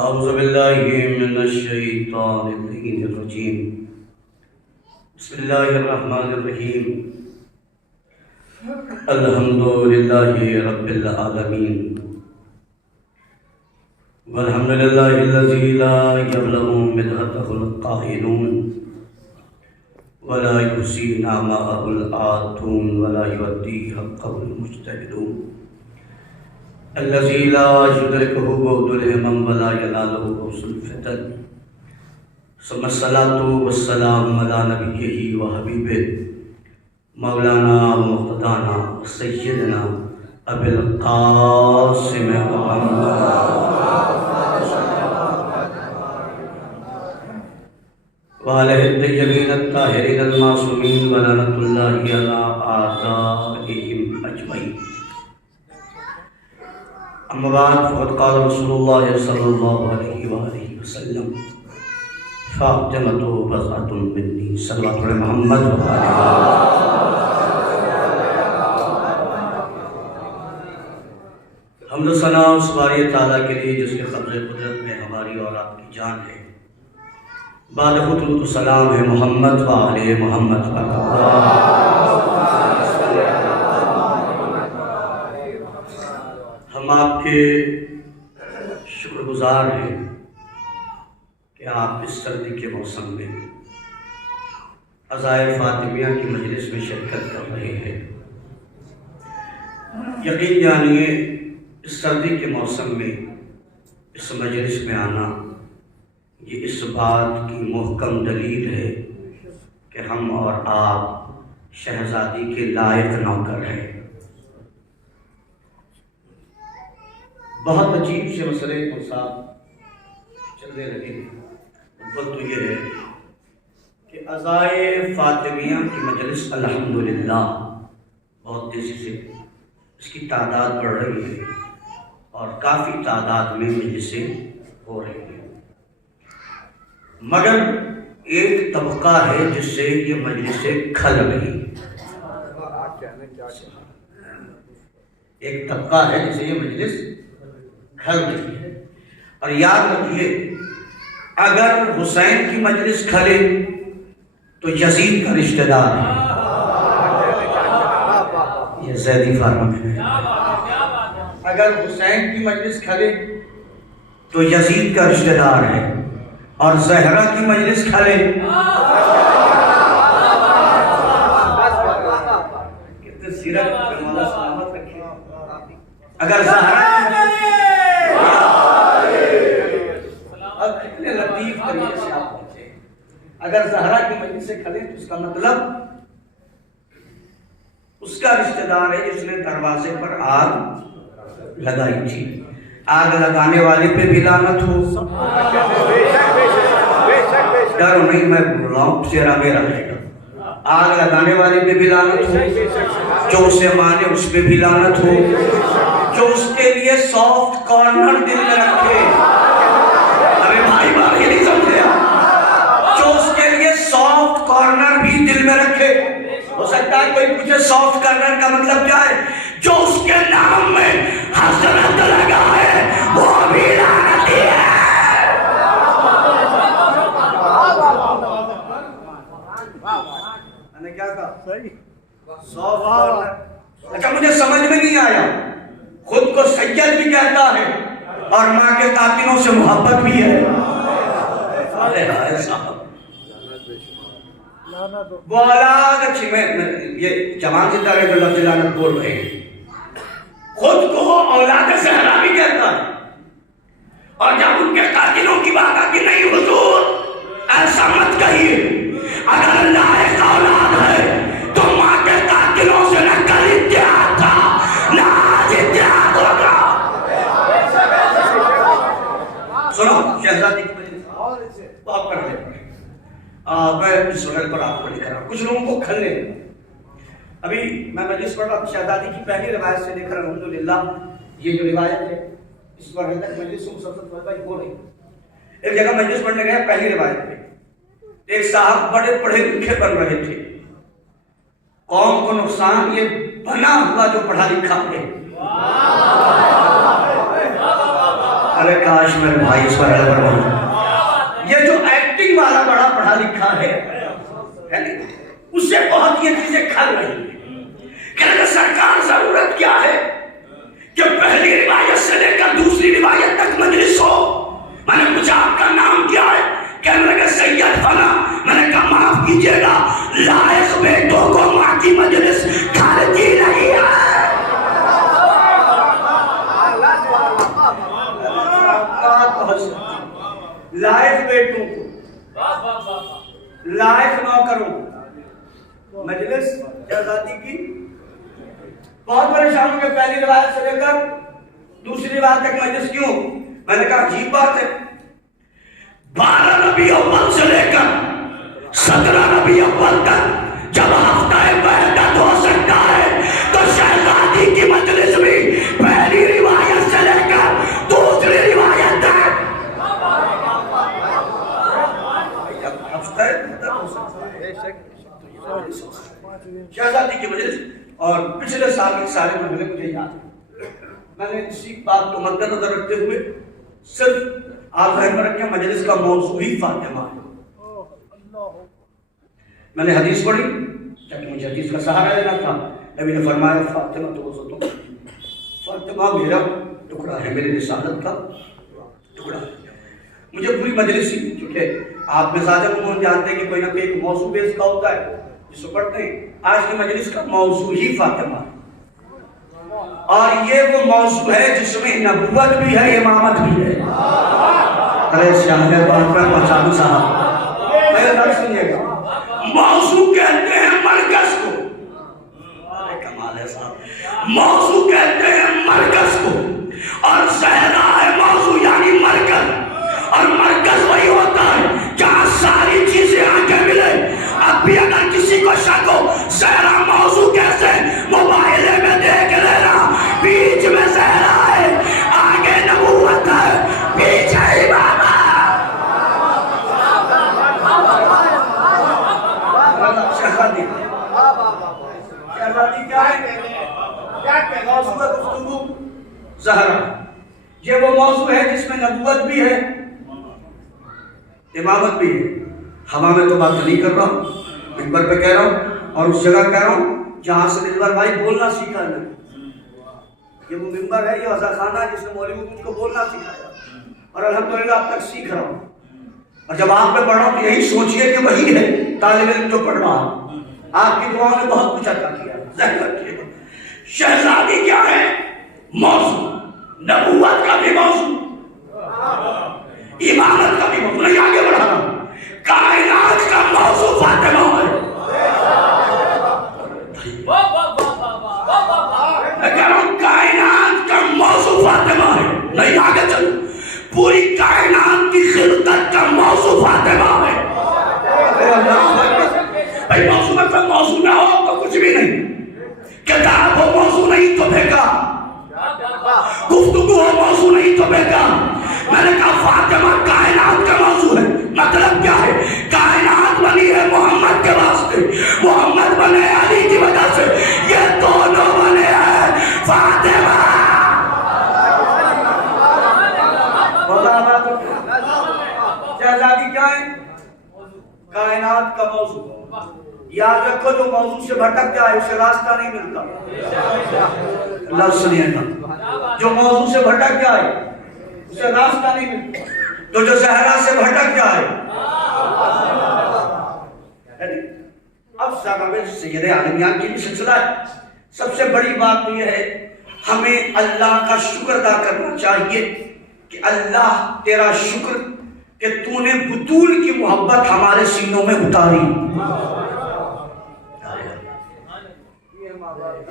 أعوذ بالله من الشيطان الرجيم. بسم الله الرحمن الرحيم. الحمد لله رب العالمين، والحمد لله الذي لا يبلغ مدحته القائلون ولا يحصي نعماءه العادون ولا يؤدي حقه المجتهدون، الذي لا يدركه بعد الهمم ولا يناله غوث الفتن، ثم الصلاة والسلام على نبيه وحبيبه مولانا ومقتدانا سيدنا أبي القاسم محمد وعليه الطيبين الطاهرين المعصومين ولعنة الله على أعدائهم أجمعين. أما بعد، فقد قال رسول الله صلى الله عليه وآله وسلم: فاطمة بضعة مني. صلوات علی محمد حمد و ثنا اس باری تعالیٰ کے لیے جس کے قبض قدرت میں ہماری اور آپ کی جان ہے. بعد درود و سلام ہے محمد و آل محمد. ہم آپ کے شکر گزار ہیں کہ آپ اس سردی کے موسم میں عزائے فاطمیہ کی مجلس میں شرکت کر رہے ہیں. یقین جانیے اس سردی کے موسم میں اس مجلس میں آنا یہ اس بات کی محکم دلیل ہے کہ ہم اور آپ شہزادی کے لائق نوکر ہیں. بہت عجیب سے مسئلے کو صاحب چلنے لگے. تو یہ ہے کہ عزائے فاطمیہ کی مجلس الحمدللہ بہت تیزی سے اس کی تعداد بڑھ رہی ہے اور کافی تعداد میں مجلسیں ہو رہی ہیں، مگر ایک طبقہ ہے جس سے یہ مجلسیں کھل رہی ہیں. ایک طبقہ ہے جس سے یہ مجلس کھل رہی ہے. اور یاد رکھیے، اگر حسین کی مجلس کھلے تو یزید کا رشتہ دار ہے. یہ زیدی فارمک ہے. اگر حسین کی مجلس کھلے تو یزید کا رشتہ دار ہے، اور زہرا کی مجلس کھلے کتنے سیرت مولا سلامت رکھے. اگر زہرا لطیف طریقے سے آپ پہنچے، اگر زہرا کی مجلس سے کھلے تو اس کا مطلب اس کا رشتہ دار ہے جس نے دروازے پر آگ لگائی تھی. آگ لگانے والے پہ بھی لعنت ہو. ڈر نہیں، میں بول رہا ہوں، چہرہ میرا رہے گا. آگ لگانے والے پہ بھی لعنت ہو، جو اسے مانے اس پہ بھی لعنت ہو، جو اس کے لیے سافٹ کارنر دل میں رکھے. بھائی بار یہ نہیں سمجھے، جو اس کے لیے سافٹ کارنر بھی دل میں رکھے. ہو سکتا ہے کوئی پوچھے سافٹ کارنر کا مطلب کیا ہے؟ جو اس کے نام میں حسرت لگا ہے وہ بھی لعنتی ہے. میں نے کیا کہا؟ Soft corner. اچھا، مجھے سمجھ میں نہیں آیا. خود کو سید بھی کہتا ہے اور ماں کے قاتلوں سے محبت بھی ہے. وہ اولاد اچھی، میں یہ جوان سے طرح جو لفظ لعنت بول رہے ہیں، خود کو اولاد زہرا بھی کہتا ہے. اور جب ان کے قاتلوں کی بات آتی، نہیں حضور ایسا مت کہیے، اگر اللہ ایک اولاد ہے تو ماں کے قاتلوں سے نہ کل اتحاد تھا نہ آج اتحاد ہوگا. سنو، شہزادی کی مجلس آپ کر دیں. میں اس وقت پر آپ کو لکھ رہا ہوں، کچھ لوگوں کو کھلنے. ابھی میں مجلس پڑھ رہا ہوں، شہزادی کی پہلی روایت سے لے کر الحمدللہ یہ جو روایت ہے اس پر تک مجلس مسلسل ہو رہی. ایک جگہ مجلس پڑھنے گئے، پہلی روایت پہ ایک صاحب بڑے پڑھے لکھے بن رہے تھے. قوم کو نقصان یہ بنا ہوا جو پڑھا لکھا ہے. ارے کاش میرے بھائی اس پر علم بنا. یہ جو ایکٹنگ والا بڑا پڑھا لکھا ہے اس سے بہت یہ چیزیں کھل رہی ہیں کہ سرکار ضرورت کیا ہے کہ پہلی روایت سے لے کر دوسری روایت تک مجلس ہو. میں نے پوچھا آپ کا نام کیا ہے؟ کہنے لگے سید فنا. میں نے کہا معاف کیجیے گا لائق بیٹوں کو ماں کی مجلس کھلتی نہیں ہے. لائق بیٹوں کو لائق نوکروں مجلس شہزادی کی بہت پریشان ہوں کہ پہلی روایت سے لے کر دوسری روایت تک مجلس کیوں؟ میں نے کہا عجیب بات ہے. 12 ربیع اول سے لے کر 17 ربیع اول تک جب ہفتہ وحدت ہو سکتا ہے تو شہزادی کی مجلس بھی پہلی روایت سے لے کر دوسری روایت تک ہفتہ وحدت ہو سکتا ہے شہزادی کی مجلس. اور پچھلے سال کے سارے مرحلے مجھے یاد ہے. میں نے اسی بات کو مد نظر رکھتے ہوئے صرف آپ ذہن میں رکھیں مجلس کا موضوع ہی فاطمہ ہے. میں نے حدیث پڑھی تاکہ مجھے حدیث کا سہارا لینا تھا. نبی نے فرمایا فاطمہ تو وسطوں، فاطمہ میرا ٹکڑا ہے، میری رسالت کا ٹکڑا ہے. مجھے پوری مجلس ہی، کیونکہ آپ مزاج عموماً جانتے ہیں کہ کوئی نہ کوئی ایک موضوع بیس کا ہوتا ہے جس کو پڑھتے ہیں. آج کی مجلس کا موضوع ہی فاطمہ ہے اور یہ وہ موضوع ہے جس میں نبوت بھی ہے امامت بھی ہے. ارے شاہ بات پر پہنچانو صاحب میرے نام سنیے گا. موضوع کہتے ہیں مرکز کو. ارے کمال ہے صاحب. موضوع کہتے ہیں مرکز کو اور صحرا ہے موضوع یعنی مرکز. اور مرکز وہی ہوتا ہے جہاں ساری چیزیں آ کے ملے. اب بھی اگر کسی کو شک ہو صحرا موضوع کیسے موبائل میں دیکھ لینا. بیچ میں صحرا ہے، آگے نبوت ہے، پیچھے امامت. شہزادی کیا ہے؟ موضوع گفتگو زہرا. یہ وہ موضوع ہے جس میں نبوت بھی ہے امامت بھی ہے. ہوا میں تو بات نہیں کر رہا ہوں، منبر پہ کہہ رہا ہوں اور اس جگہ کہہ رہا ہوں جہاں سے منبر بھائی بولنا سیکھا ہے. یہ وہ منبر ہے، یہ وضع خانہ ہے جس نے مولوی کو مجھ کو بولنا سکھایا اور الحمدللہ اب تک سیکھ رہا ہوں. اور جب آپ پہ پڑھ رہا ہوں تو یہی سوچئے کہ وہی ہے طالب علم جو پڑھ رہا ہوں. آپ کی دعاؤں نے بہت کچھ عطا کیا. ذہن رکھیے گا شہزادی کیا ہے؟ موضوع. نبوت کا بھی موضوع، امامت کا بھی موضوع. نہیں آگے بڑھا رہا ہوں. کائنات کا موضوع فاطمہ ہے. میں کہہ رہا ہوں کائنات کا موضوع فاطمہ ہے. نہیں آگے چلو. پوری کائنات کی خلقت کا موضوع فاطمہ ہے. بھائی موضوع میں کوئی موضوع نہ ہو تو کچھ بھی نہیں. کتاب ہو موضوع نہیں تو بیکار، گفتگو ہو موضوع نہیں تو بیکار. میں نے کہا فاطمہ کائنات کا موضوع ہے. مطلب کیا ہے؟ کائنات بنی ہے محمد کے واسطے، محمد بنے علی کی وجہ سے. یہ دونوں بنے ہیں فاطمہ. شہزادی کیا ہے؟ کائنات کا موضوع. یاد رکھو جو موضوع سے بھٹک جائے اسے راستہ نہیں ملتا. لفظ سنیے گا. جو موضوع سے بھٹک جائے اسے راستہ نہیں ملتا. تو جو صحرا سے بھٹک جائے. اب صاحب سید عالمیان کی بھی سلسلہ ہے. سب سے بڑی بات تو یہ ہے ہمیں اللہ کا شکر ادا کرنا چاہیے کہ اللہ تیرا شکر کہ تو نے بطول کی محبت ہمارے سینوں میں اتاری.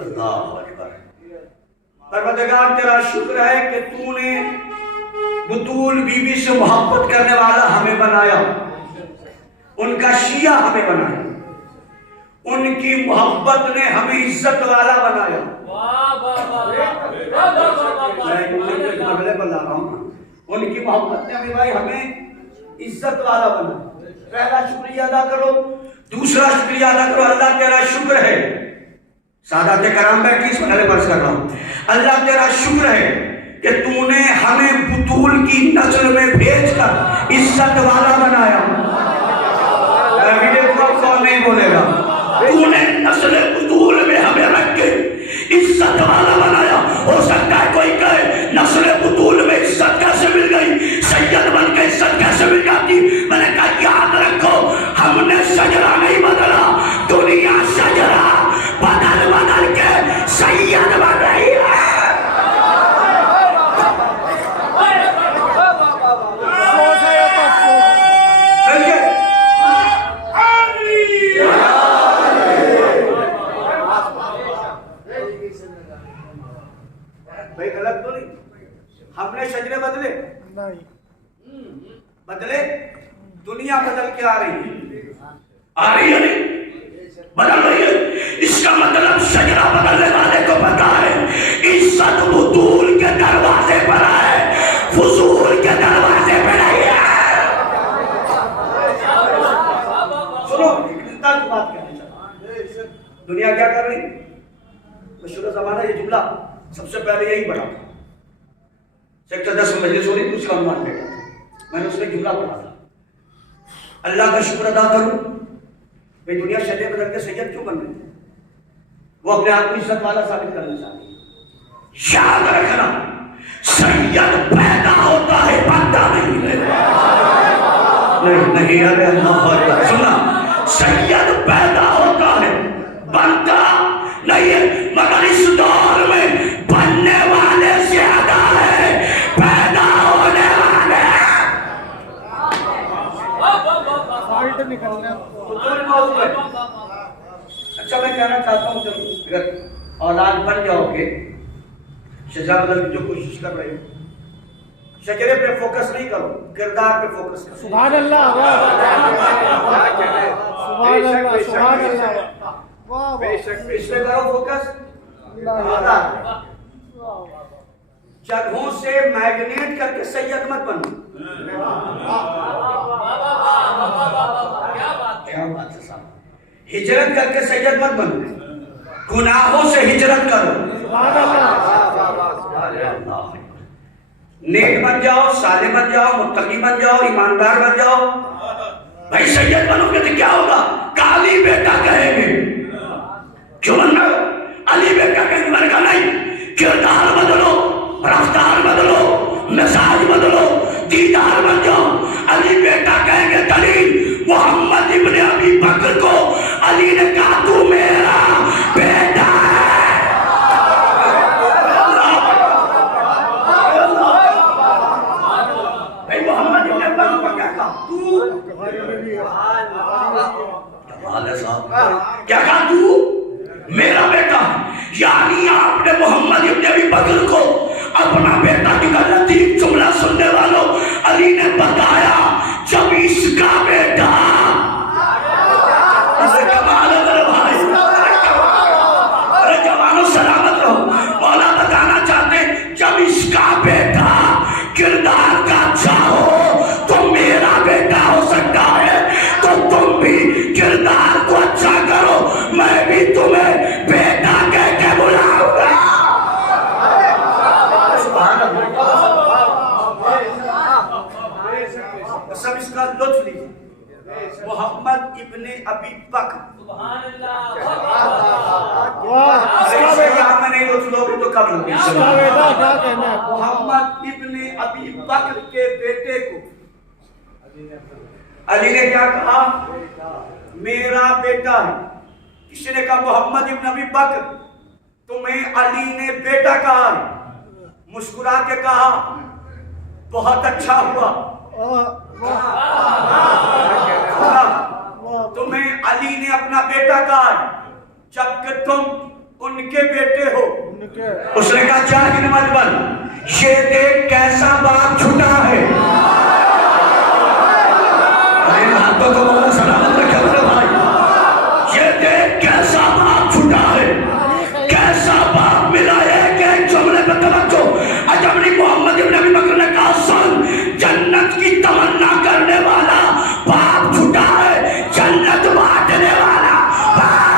اللہ اکبر. پروردگار تیرا شکر ہے کہ تو نے بطول بی بی سے محبت کرنے والا ہمیں بنایا، ان کا شیعہ ہمیں بنایا، ان کی محبت نے ہمیں عزت والا بنایا. ان کی محبت نے ہمیں عزت والا بنا. پہلا شکریہ ادا کرو. دوسرا شکریہ ادا کرو اللہ تیرا شکر ہے. سادات کرام بیٹھی اس مرحلے پر کر رہا ہوں. اللہ تیرا شکر ہے کہ تو نے ہمیں بطول کی نسل میں بھیج کر عزت والا بنایا. کون نہیں بولے گا؟ تو نے نسل بطول میں ہمیں رکھ کے عزت والا بنایا. ہو سکتا ہے کوئی کہے نسل بطول میں عزت کیسے مل گئی، سید بن کے عزت کیسے مل جاتی؟ میں نے کہا یاد رکھو ہم نے شجرہ نہیں بدلا، دنیا شجرہ بدل بدل کے سید بن رہی ہے. بھائی غلط تو نہیں، ہم نے شجرے بدلے بدلے، دنیا بدل کے آ رہی ہے نہیں، بدل رہی ہے. اس کا مطلب شجرہ بدلنے والے کو پتا ہے عزت بطول کے دروازے پر ہے، فضول کے دروازے پہ نہیں ہے. سنو بات کرنی چاہتا، دنیا کیا کر رہی؟ مشہور زمانہ یہ جملہ سب سے پہلے یہی پڑھا تھا، سیکٹر 10 میں مجلس ہو رہی تھی، اس کا عنوان دیکھا میں نے اس میں جملہ پڑھا تھا، اللہ کا شکر ادا کروں بھئی دنیا شجرے بدل کے سید کیوں بن رہی ہے؟ وہ اپنے آپ کو عزت والا ثابت کرنا چاہتی ہے. یاد رکھنا سید پیدا ہوتا ہے، بنتا نہیں ہے. نہیں ارے اللہ سننا، سید پیدا ہوتا ہے بنتا نہیں ہے، مگر اس دور میں بننے والے زیادہ ہے پیدا ہونے والے. اچھا میں کہنا چاہتا ہوں جب اگر اولاد بن جاؤ گے، شجاع بدل جو کوشش کر رہے ہو، شجرے پہ فوکس نہیں کرو، کردار پہ فوکس کرو. سبحان اللہ، سبحان اللہ، اس پہ کرو فوکس. جگہوں سے میگنیٹ کر کے سید مت بنو. کیا بات ہے صاحب، ہجرت کر کے سید مت بنو، گناہوں سے ہجرت کرو. نیک بن جاؤ، صالح بن جاؤ، متقی بن جاؤ، ایماندار بن جاؤ. بھائی سید بنو گے تو کیا ہوگا؟ کالی بیٹا کہیں گے، کیوں بننا؟ علی بیٹا کہیں گے. میں نے کہا نہیں، کردار بدلو، رفتار بدلو، مزاج بدلو، دیدار بن جاؤ. علی بیٹا کہیں گے دلیل محمد ابن ابی بکر کو علی نے کہا تو میرا بیٹا ہے. بھائی محمد ابن ابی بکر کو کیا کہا؟ کیا کہا؟ تو میرا بیٹا. یعنی آپ نے محمد ابن ابی بکر کو اپنا بیٹا کی لطیف جملہ سننے والوں علی نے بتایا جب اس کا بیٹا جوانوں سلامت رہو. مولا بتانا چاہتے جب اس کا بیٹا کردار کا اچھا ہو تو میرا بیٹا ہو سکتا ہے، تو تم بھی کردار کو اچھا کرو، میں بھی تمہیں بیٹا کہہ کے بلاؤں گا. سب اس کا لطف لیجیے. محمد ابن ابی بکر، میں نہیں لطف لوگے تو کب لوگے. محمد ابن ابی بکر کے بیٹے کو علی نے کیا کہا؟ میرا بیٹا ہے. کسی نے کہا محمد ابن ابی بکر تمہیں علی نے بیٹا کہا ہے. مسکرا کے کہا بہت اچھا ہوا، تمہیں علی نے اپنا بیٹا کہا ہے جبکہ تم ان کے بیٹے ہو. اس نے کہا جاہل مت بن، یہ دیکھ کیسا باپ چھوٹا ہے. ہاتھوں کو مولا سلامت رکھے میرے بھائی. یہ دیکھ کیسا باپ چھوٹا ہے، کیسا باپ ملا ہے. کہ ایک جملے پہ توجہ، عجب نہیں محمد ابن ابی بکر نے کہا سن، جنت کی تمنا کرنے والا باپ چھوٹا ہے، جنت بانٹنے والا باپ.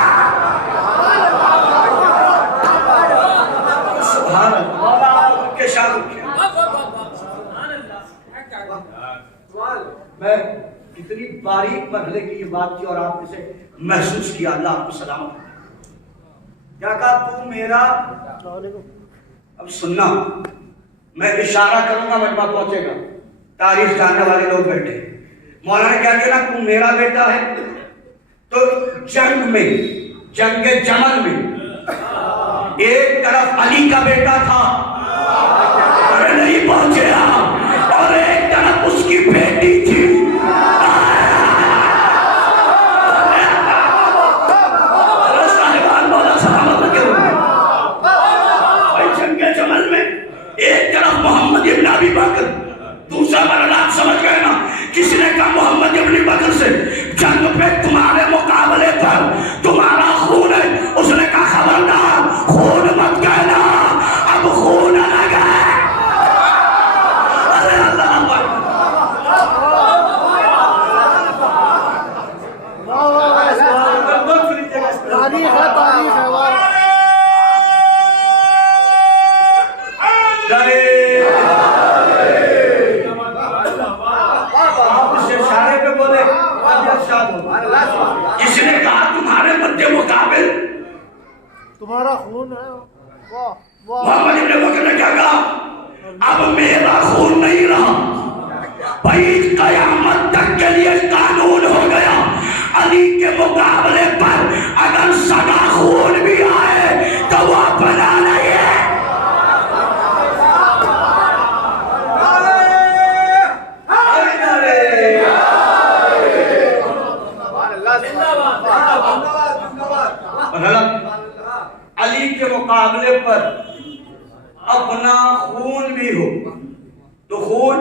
سبحان اللہ. شان کیا. میں کتنی باریک مرحلے کی یہ بات کی اور آپ نے اسے محسوس کیا. اللہ آپ کو سلامت. کیا کہا تو میرا. اب سننا, میں اشارہ کروں گا مجمع پہنچے گا, تاریخ جاننے والے لوگ بیٹھے. مولانا کیا کہنا تو میرا بیٹا ہے. تو جنگ میں, جنگ جمل میں ایک طرف علی کا بیٹا تھا, ارے نہیں پہنچے آپ, اور ایک طرف اس کی بیٹی تھی. جمل میں ایک طرف محمد ابن ابی بکر, دوسرا مرحلہ سمجھ گئے نا. کسی نے کہا محمد ابن بکر سے جنگ پہ تمہارے مقابلے پر تمہارا خون ہے. اس نے کہا خبردار خون مت کہنا, اب خون الگ ہے. ارے اللہ تاریخ ہے, تاریخ ہے. کسی نے کہا تمہارے مدِ مقابل تمہارا خون ہے. محمد ابن بکر نے کیا کہا, اب میرا خون نہیں رہا بھائی, قیامت تک کے لیے قانون ہو گیا, علی کے مقابلے پر اگر سگا خون بھی آئے تو وہ اپنا نہیں ہے. علی کے مقابلے پر اپنا خون بھی ہو تو خون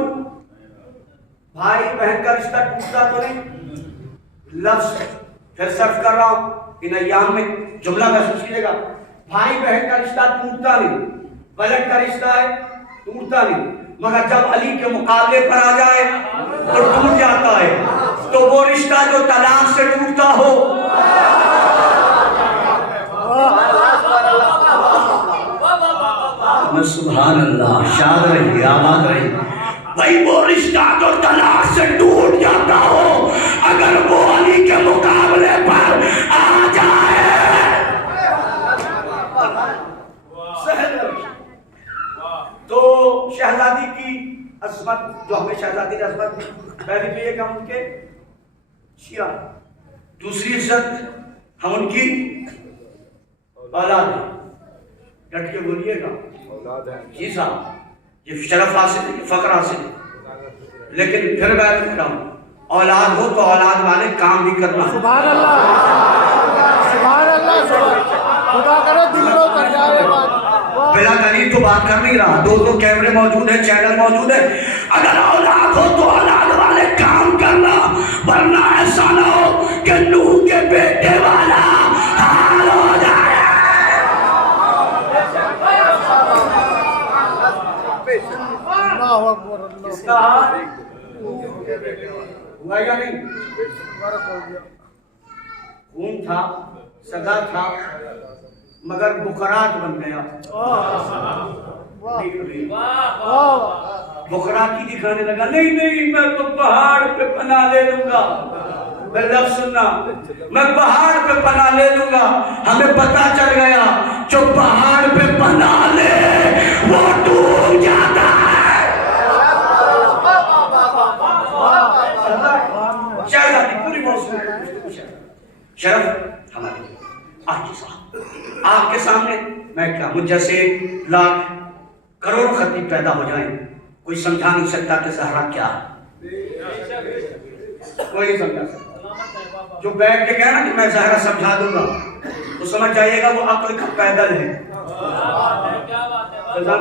بھائی بہن کا رشتہ ٹوٹتا تو نہیں. لفظ پھر صرف کر رہا ہوں, ان ایام میں جملہ محسوس کیجیے گا. بھائی بہن کا رشتہ ٹوٹتا نہیں, بلد کا رشتہ ہے ٹوٹتا نہیں, مگر جب علی کے مقابلے پر آ جائے تو ٹوٹ جاتا ہے. تو وہ رشتہ جو طلاق سے ٹوٹتا ہو, سبحان اللہ, شاد رہی, آباد رہی. بھائی وہ رشتہ جو طلاق سے ٹوٹ جاتا ہو, اگر وہ علی کے مقابلے پر آ جائے تو شہزادی کی عظمت, جو ہمیں شہزادی کی عظمت, پہلی تو یہ کہ ہم ان کے شیعہ, دوسری عزت ہم ان کی اولاد ہیں. ڈٹ کے بولیے گا جی صاحب, یہ شرف حاصل ہے, یہ فخر حاصل ہے. لیکن پھر میں کہہ رہا ہوں, اولاد ہو تو اولاد والے کام بھی کرنا. سبحان اللہ, سبحان اللہ, خدا کرے دلوں پر جائے بات. بلا دلیل تو بات کر نہیں رہا, دو کیمرے موجود ہیں, چینل موجود ہے. اگر اولاد ہو تو اولاد والے کام کرنا, ورنہ ایسا نہ ہو کہ نوح کے بیٹے والا حال ہو جائے. اس کا حال ہوا یا نہیں؟ خون تھا, سگا تھا, مگر بخرات بن گیا. بخراتی دکھانے لگا, نہیں میں تو پہاڑ پہ پناہ لے لوں گا. لفظ سننا, میں پہاڑ پہ پناہ لے لوں گا. ہمیں پتا چل گیا جو پہاڑ پہ پناہ لے وہ ڈوب جاتا ہے. شہزادی پوری موضوع شرف ہمارے آج صاحب, آپ کے سامنے میں کیا, مجھ جیسے لاکھ کروڑ خطیب پیدا ہو جائیں, کوئی سمجھا نہیں سکتا کہ زہرا کیا ہے. کوئی نہیں سمجھا سکتا. جو بیٹھ کے کہنا کہ میں زہرا سمجھا دوں گا تو سمجھ جائیے گا وہ عقل کا پیدل ہے.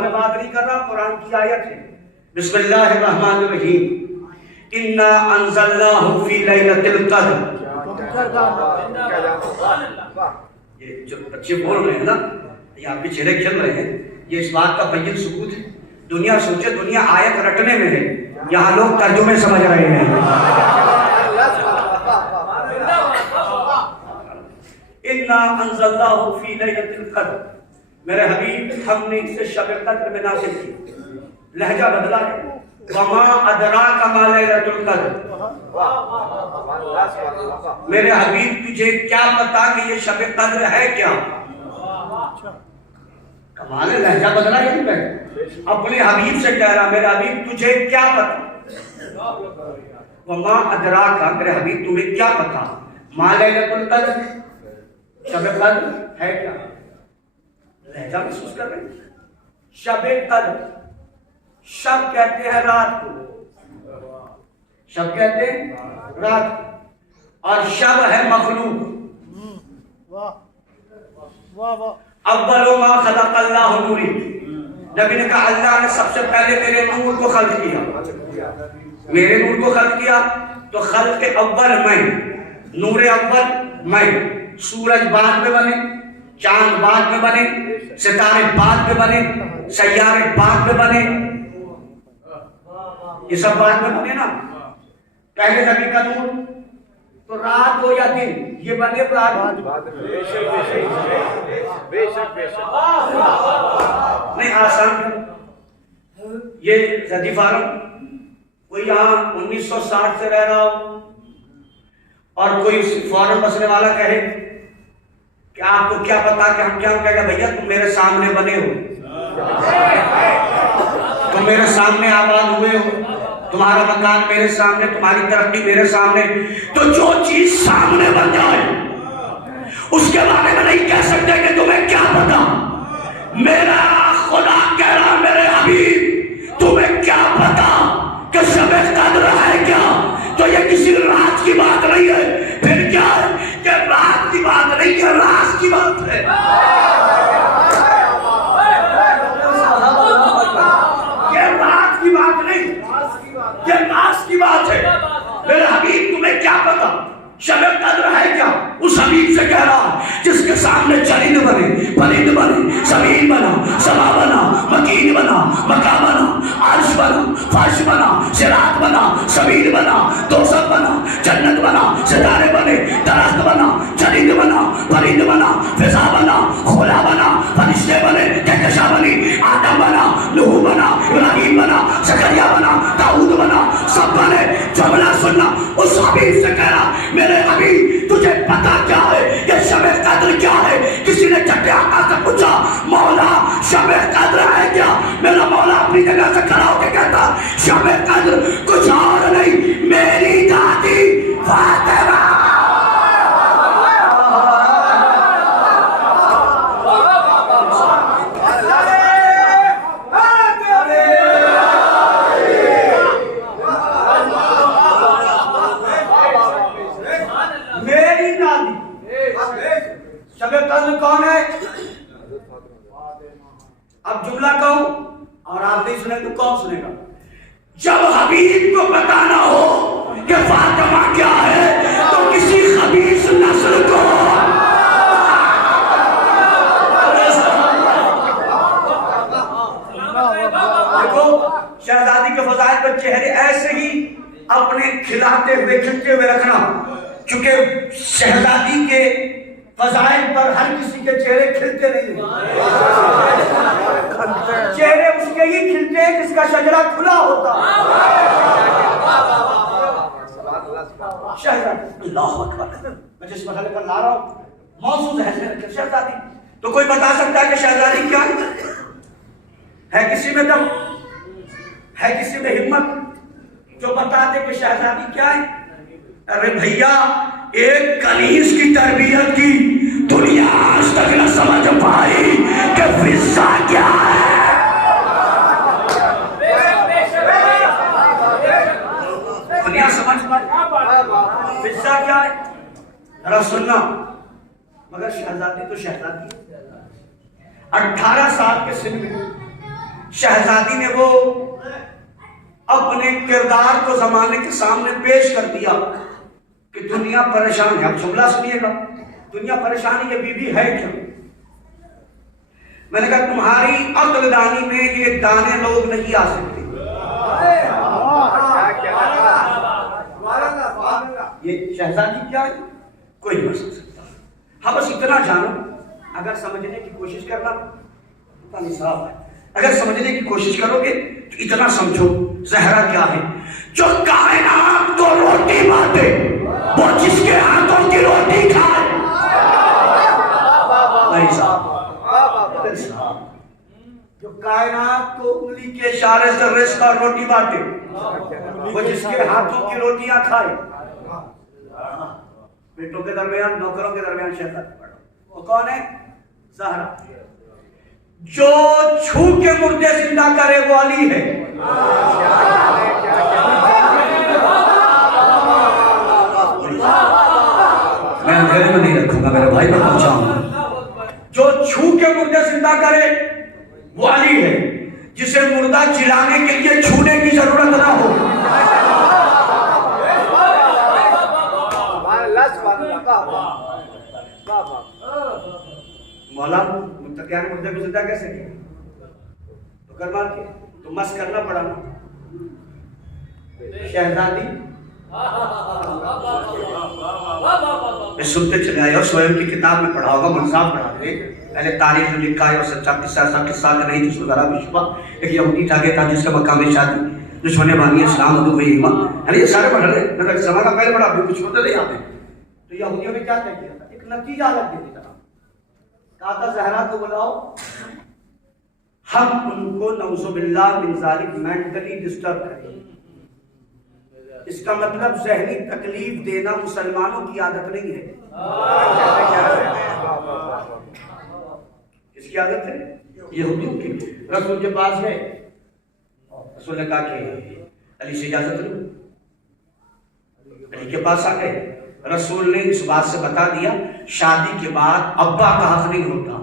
میں بات نہیں کر رہا, قرآن کی آیت ہے. بسم اللہ الرحمن الرحیم, انا انزلناہ فی لیلۃ القدر. یہ جو بچے بول رہے ہیں نا, یہاں پہ چہرے کھل رہے ہیں, یہ اس بات کا بین ثبوت ہے. دنیا سوچے, دنیا آیت رٹنے میں ہے, یہاں لوگ ترجمے سمجھ رہے ہیں. انا انزلناہ فی لیلۃ القدر, میرے حبیب ہم نے اسے شب قدر میں نازل کی. لہجہ بدلا ہے. وما ادراک ما لیلۃ القدر. میرے حبیب تجھے کیا پتا کہ یہ شب قدر ہے کیا؟ کمال ہے، لہجہ بدلا ہے نہیں پہلے. اپنے حبیب سے کہہ رہا میرے حبیب تجھے کیا پتا؟ وما ادراک، میرے حبیب تمہیں کیا پتا ما لیلۃ القدر، شب قدر ہے کیا؟ لہجہ محسوس کر رہے ہیں. شب قدر، شب کہتے ہیں رات کو، شب کہتے ہیں رات کو، اور شب ہے مخلوق. واہ واہ واہ. اول ما خلق اللہ نوری، نبی نے کہا اللہ نے سب سے پہلے میرے نور کو خلق کیا. میرے نور کو خلق کیا تو خلق اول میں، نور اول میں. سورج بعد میں بنے، چاند بعد میں بنے، ستارے بعد میں بنے، سیارے بعد میں بنے. یہ سب بعد میں بنے نا. پہلے نبی کا نور تو رات ہو یا دن یہ بنے بعد نہیں. آسان یہ زدی فارم کوئی یہاں 1960 سے رہ رہا ہو اور کوئی فورن بسنے والا کہے کہ آپ کو کیا پتا کہ ہم کیا، کہے گا بھیا تم میرے سامنے بنے ہو، تم میرے سامنے آباد ہوئے ہو، تمہارا مکان میرے سامنے، تمہاری ترقی میرے سامنے. تو جو چیز سامنے بن جائے اس کے بارے میں نہیں کہہ سکتے کہ تمہیں کیا پتا. میرا خدا کہہ رہا میرے حبیب تمہیں کیا پتا کہ شب قدر ہے کیا؟ تو یہ کسی رات کی بات نہیں ہے. پھر کیا ہے کہ رات کی بات نہیں ہے، راز کی بات ہے. یہ رات کی بات نہیں، یہ راز کی بات ہے. میرے حبیب تمہیں کیا پتا شب قدر ہے کیا؟ اس حبیب سے کہہ رہا جس کے سامنے چرند بنے، پرند بنے، زمین بنا، سما بنا، مکین بنا، مکہ بنا، عرش بنا، فرش بنا، صراط بنا، سبیل بنا، دوزخ بنا، جنت بنا، ستارے بنے، درخت بنا، چرند بنا، پرند بنا، فضا بنا، خلا بنا، فرشتے بنے، کہکشاں بنی، آدم بنا، نوح بنا، ابراہیم بنا، زکریا بنا، داؤد بنا، سب بنے. جملہ سننا، اس حبیب سے کہہ رہا میرے حبیب تجھے پتا کیا ہے یہ شب قدر کیا ہے؟ کسی نے چٹے آقا سے پوچھا مولا شب قدر ہے کیا؟ میرا مولا اپنی جگہ سے کھڑا ہو کے کہتا شب قدر کچھ اور نہیں، میری دادی فاطمہ. شب قدر کون ہے؟ اب جملہ کہوں اور آپ نہیں سنے تو کون سنے گا؟ جب حبیب کو بتانا ہو کہ فاطمہ کیا ہے تو کسی خبیث نسل کو دیکھو شہزادی کے فضائل پر چہرے ایسے ہی اپنے کھلاتے ہوئے کھلتے ہوئے رکھنا، چونکہ شہزادی کے فضائل پر ہر کسی کے چہرے کھلتے نہیں ہیں. چہرے اس کے ہی کھلتے ہیں جس کا شجرہ کھلا ہوتا. شہزادی اللہ اکبر، میں جس مسئلے پر لا رہا ہوں موضوع ہے شہزادی. تو کوئی بتا سکتا ہے کہ شہزادی کیا ہے؟ کسی میں دم ہے، کسی میں ہمت جو بتا دے کہ شہزادی کیا ہے؟ ارے بھیا ایک کنیز کی تربیت کی دنیا آج تک نہ سمجھ پائی کہ فضا کیا ہے. دنیا سمجھ پائی فضا کیا ہے؟ ذرا سننا. مگر شہزادی تو شہزادی 18 سال کے سن میں شہزادی نے وہ اپنے کردار کو زمانے کے سامنے پیش کر دیا کہ دنیا پریشان ہے. اب جملہ سنیے گا، دنیا پریشان ہے، یہ بی بی ہے کیا؟ میں نے کہا تمہاری عقل دانی میں یہ دانے لوگ نہیں آ سکتے. یہ شہزادی کیا ہے کوئی نہیں بتا سکتا. ہاں بس اتنا جانو، اگر سمجھنے کی کوشش کرنا پتہ نہیں صاف ہے. اگر سمجھنے کی کوشش کرو گے تو اتنا سمجھو زہرا کیا ہے؟ جو کائنات کو روٹی باندھے، وہ جس کے ہاتھوں کی روٹی کھائے. نہیں صاحب، جو کائنات کو انگلی کے اشارے سے رزق اور روٹی بانٹے، وہ جس کے ہاتھوں کی روٹیاں کھائے. بیٹوں کے درمیان، نوکروں کے درمیان شہادت پڑھو. وہ کون ہے؟ زہرا. جو چھو کے مردے زندہ کرے وہ علی ہے. میں اندھیرے میں نہیں رکھوں گا میرے بھائی، میں پہنچاؤں. جو چھو کے مردے زندہ کرے وہ علی ہے، جسے مردہ جلانے کے لیے چھونے کی ضرورت نہ ہو. مولا متقیان مردے کو زندہ کیسے کیا؟ تو کرما کیا تو مس کرنا پڑا نا. شہزادی میں سنتے چلے آئے اور سوئم کی کتاب میں پڑھا ہوگا، منصاف پڑھا دے. پہلے تاریخ میں لکھا ہے اور سچا قصہ، ایسا قصہ کا نہیں تو ذرا بھی شبہ. ایک یہودی تھا گیا تھا جس کا مکہ میں شادی، دشمن بانی اسلام ادو ہوئی ایمان، یعنی یہ سارے پڑھ رہے ہیں. زمانہ پہلے پڑھا، ابھی کچھ ہوتے نہیں آتے. تو یہودیوں نے کیا طے کیا تھا؟ ایک نتیجہ الگ دے دیتا. کہا تھا زہرا کو بلاؤ، ہم ان کو نعوذ باللہ من ذالک مینٹلی ڈسٹرب کریں. اس کا مطلب ذہنی تکلیف دینا مسلمانوں کی عادت نہیں ہے. اس کی عادت ہے یہودیوں کی. رسول کے پاس ہے، رسول نے کہا کہ علی سے اجازت لو. علی کے پاس آ گئے. رسول نے اس بات سے بتا دیا شادی کے بعد ابا کا حق نہیں ہوتا.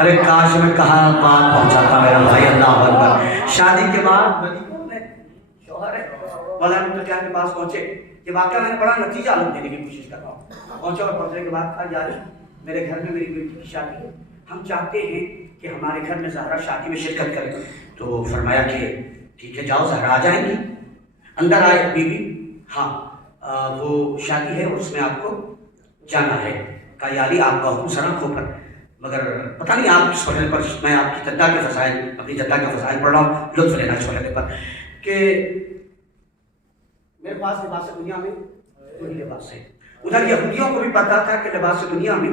ارے کاش میں کہا بات پہنچاتا میرا بھائی. اللہ اکبر. شادی کے بعد شوہر ہے مولانا متقیان کے پاس پہنچے. یہ واقعہ میں نے بڑا نتیجہ الگ دینے کی کوشش کر رہا ہوں. پہنچے اور پہنچنے کے بعد کہا جا رہی میرے گھر میں میری بیٹی کی شادی ہے، ہم چاہتے ہیں کہ ہمارے گھر میں زہرا شادی میں شرکت کرے. تو فرمایا کہ ٹھیک ہے جاؤ، زہرا آ جائیں گی. اندر آئے بی بی. ہاں وہ شادی ہے اور اس میں آپ کو جانا ہے. کہا یا علی آپ کا حکم سر آنکھوں پر، مگر پتہ نہیں آپ کس وجہ پر، میں آپ کی جدہ کے فضائل، اپنی جدہ کے فضائل پڑھ رہا ہوں، لطف لینا اس وجہ پر کہ میرے پاس لباس دنیا میں وہی لباس ہے. ادھر یہودیوں کو بھی پتا تھا کہ لباس دنیا میں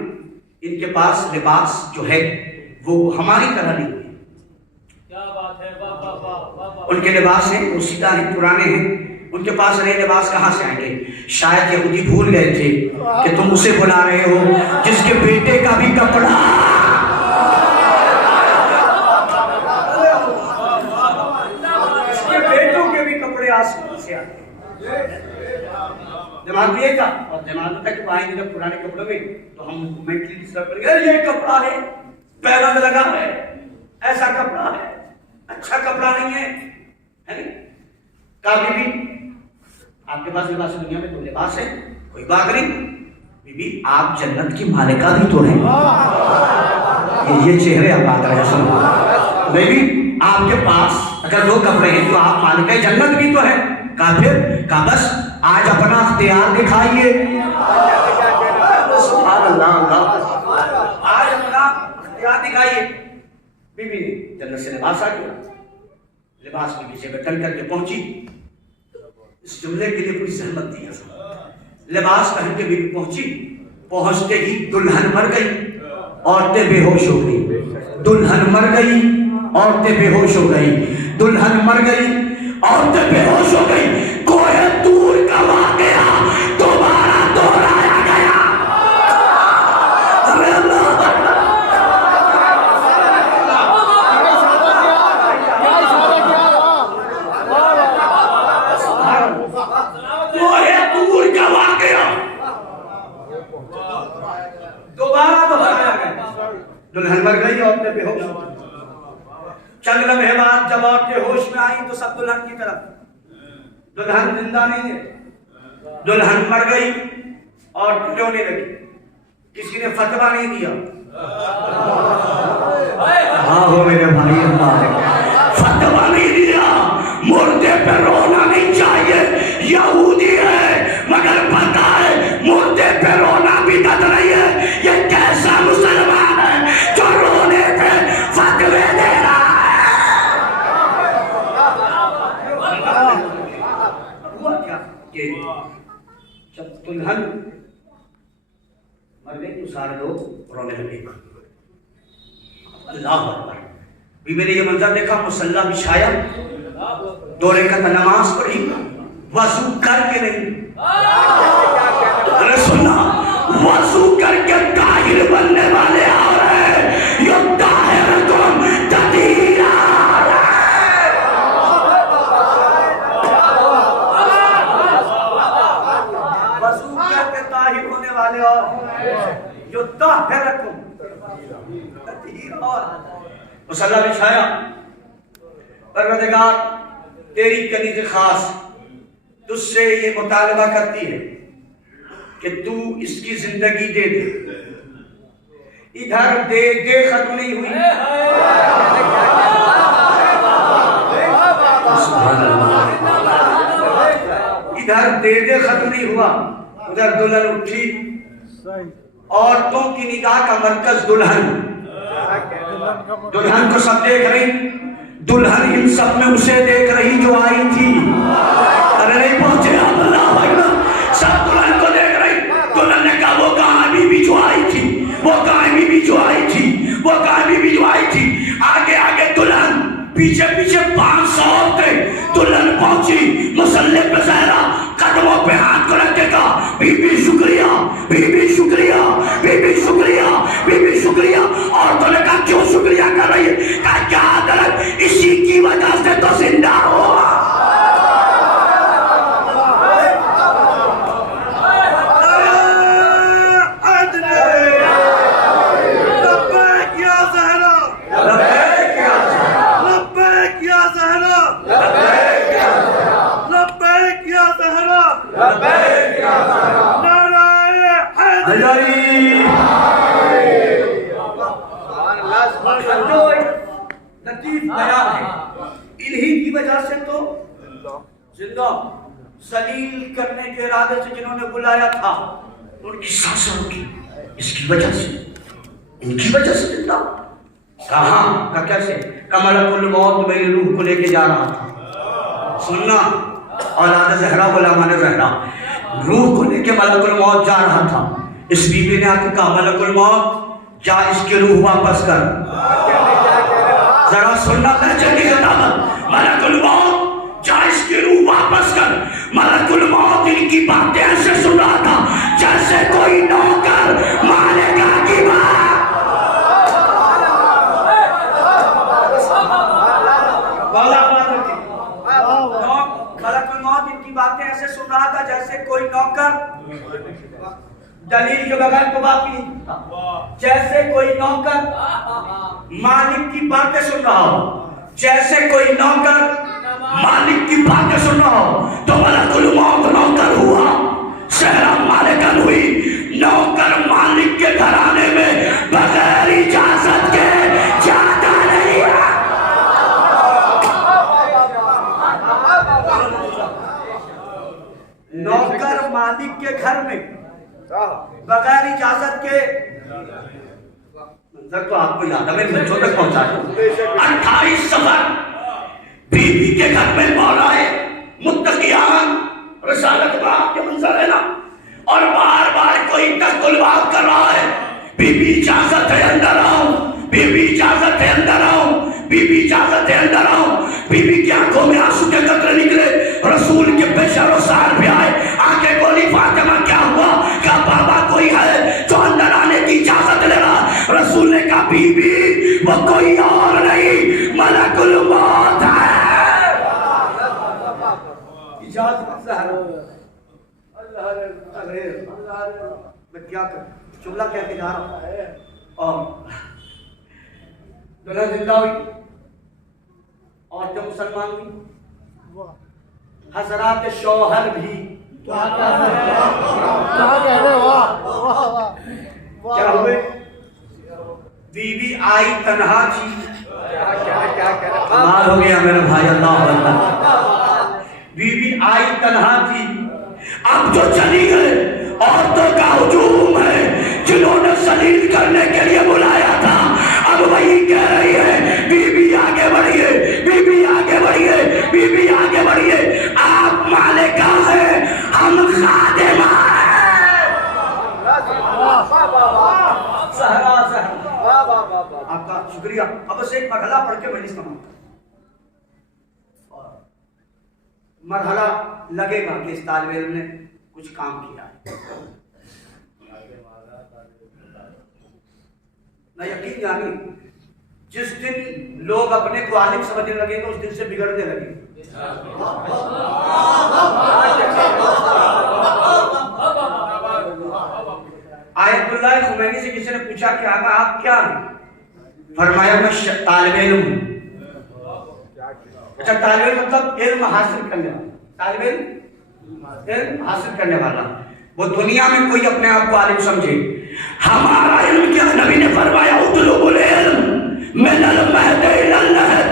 ان کے پاس لباس جو ہے وہ ہماری طرح نہیں ہے. ان کے لباس ہیں وہ سیدھا ہیں، پرانے ہیں. ان کے پاس نئے لباس کہاں سے آئیں گے؟ شاید یہودی بھول گئے تھے کہ تم اسے بلا رہے ہو جس کے بیٹے کا بھی کپڑا، اس کے بیٹوں کے بھی کپڑے آسمان سے آتے. دماغ دیے گا اور دماغ میں کہ آئیں گے پرانے کپڑوں میں تو ہم مینٹلی ڈسٹرب کریں گے. یہ کپڑا ہے پیروں میں لگا ہے، ایسا کپڑا ہے، اچھا کپڑا نہیں ہے. کبھی بھی آپ کے پاس لباس دنیا میں دو لباس ہے، کوئی بات نہیں. بی بی آپ جنت کی مالکہ بھی تو ہیں. یہ چہرے آپ بات رہے سنو. بی بی آپ کے پاس اگر دو کپڑے ہیں تو آپ مالکہ جنت بھی تو ہیں. کہا پھر کہا بس آج اپنا اختیار دکھائیے. سبحان اللہ. آج اپنا اختیار دکھائیے. بی بی جنت سے لباس آ گیا. لباس میں کسی پہ ٹن کر کے پہنچی. اس جملے کے لیے پوری زحمت دی. لباس پہن کے بیوی پہنچی. پہنچتے ہی دلہن مر گئی، عورتیں بے ہوش ہو گئی. دلہن مر گئی، عورتیں بے ہوش ہو گئی. دلہن مر گئی، عورتیں بے ہوش ہو گئی. کوہ طور کا واقعہ دوبارہ دہرایا گیا. دلہن مر گئی، عورتیں بے ہوش ہو گئی. چند لمحے بعد جب عورتیں ہوش میں آئی تو سب دلہن کی طرف. دلہن زندہ نہیں ہے. دلہن مر گئی، عورتیں رونے لگی. کسی نے فتویٰ نہیں دیا. ہاں ہو میرے بھائی، فتویٰ نہیں دیا. مردے پہ رونا نہیں چاہیے. یہودی ہے مگر پتہ ہے مردے پہ رونا بھی بدت نہیں ہے. یہ کیسا مسلمان ہے جو رونے پہ فتوے سارے لوگ رونے لگے. اللہ اکبر. بیوی نے یہ منظر دیکھا, مصلی بچھایا, 2 رکعت نماز پڑھی, وضو کر کے نہیں, سننا, وضو کر کے طاہر بننے والے آ رہے ہیں. یہ طاہرکم تطہیرا. وضو کر کے طاہر ہونے والے اور جو طاہرکم تطہیرا. مصلی بچھایا, پروردگار تیری کنیز خاص تجھ سے یہ مطالبہ کرتی ہے کہ تو اس کی زندگی دے دے. ادھر دے دے ختم نہیں ہوئی, ادھر دے دے ختم نہیں ہوا, ادھر دلہن اٹھی. عورتوں کی نگاہ کا مرکز دلہن. دلہن کو سب دیکھ رہی, دلہن ان سب میں اسے دیکھ رہی جو آئی تھی. ارے نہیں پہنچے آپ, اللہ اکبر. سب دلہن کو دیکھ رہی. دلہن نے کہا وہ کہاں بی بی جو آئی تھی, وہ کہاں بی بی جو آئی تھی, وہ کہاں بی بی جو آئی تھی. آگے آگے دلہن, پیچھے پیچھے 500 عورتیں. دلہن پہنچی مصلی پہ زہرا, قدموں پہ ہاتھ کو رکھ کے کہا بی بی شکریہ, بی بی شکریہ, بی بی شکریہ, بی بی شکریہ. عورتوں نے کہا کیوں شکریہ کر رہی ہے؟ کہا کیا حضرت, اسی کی وجہ سے تو زندہ ہوا. لطیف بیان ہے, انہی کی وجہ سے تو زندہ. ذلیل کرنے کے ارادے سے جنہوں نے بلایا تھا ان کی سانسیں رکی, اس کی وجہ سے, ان کی وجہ سے زندہ. کہاں کا کیسے؟ ملک الموت میری روح کو لے کے جا رہا تھا. سننا, اولاد زہرا غلامان زہرا, روح کو لے کے ملک الموت جا رہا تھا. اس بیوی نے آ کے کہا ملک الموت جا اس کی روح واپس کر. ذرا سننا لہجے کی خطابت. ملک الموت جا اس کی روح واپس کر. ملک الموت ان کی باتیں ایسے سن رہا تھا جیسے کوئی نوکر مالکہ کی بات. ملک الموت ان کی باتیں ایسے سن رہا تھا جیسے کوئی نوکر, دلیل کے بغیر تو باقی نہیں تھا, جیسے کوئی نوکر مالک کی باتیں سن رہا ہو, جیسے کوئی نوکر مالک کی باتیں سن رہا ہو. تو ملک الموت نوکر ہوا, زہرا مالکن ہوئی. نوکر مالک کے گھرانے میں بغیر اجازت کے جاتا نہیں ہے. نوکر مالک کے گھر میں بغیر اجازت کے. منظر تو آپ کو یاد ہے, میں بچوں تک پہنچا دوں. 28 سفر بی بی کے گھر میں مولائے متقیان رسالت باغ کے منظر ہے نا, اور بار بار کوئی تقلبات کر رہا ہے. بی بی اجازت ہے اندر آؤ, بی بی اجازت ہے اندر آؤ, بی بی اجازت ہے اندر آؤ. بی بی کی آنکھوں میں آنسو کے قطرے نکلے. رسول کے پیش رسال بھی آئے, آنکھیں بولی فاطمہ کیا ہوا؟ کہا بابا کوئی ہے جو اندر آنے کی اجازت لے رہا. رسول نے کہا بی بی وہ کوئی اور نہیں, ملک الموت ہے. اجازت ہے. میں کیا کروں, جملہ کہہ کے جا رہا ہوں. اور دلہن زندہ ہوئی, عورتیں مسلمان ہوئی, حضرات شوہر بھی کیا ہوئے. بی بی آئی تنہا تھی. مال ہو گیا میرے بھائی, اللہ اللہ. بی بی آئی تنہا تھی. اب جو چلی گئے عورتوں کا ہجوم ہے جنہوں نے ذلیل کرنے کے لیے بلایا تھا. اب وہی کہہ رہی ہے بی بی آگے بڑھیے, بی بی آگے بڑھیے, بی بی آگے بڑھیے. آپ مالکہ ہیں, ہم خادمہ ہیں. بس ایک مرحلہ پڑھ کے مجلس تمام کر، اور مرحلہ لگے گا کہ اس طالب علم نے کچھ کام کیا ہے. نہ یقین جانی جس دن لوگ اپنے کو عالم سمجھنے لگے گا اس دن سے بگڑنے لگے گا. آیت اللہ خمینی سے کسی نے پوچھا کہ آقا آپ کیا ہیں؟ فرمایا میں طالب علم ہوں. اچھا طالب علم مطلب علم حاصل کرنے والا، طالب علم حاصل کرنے والا. وہ دنیا میں کوئی اپنے آپ کو عالم سمجھے. ہمارا علم کیا؟ نبی نے فرمایا اطلبوا العلم من المہد الی اللحد،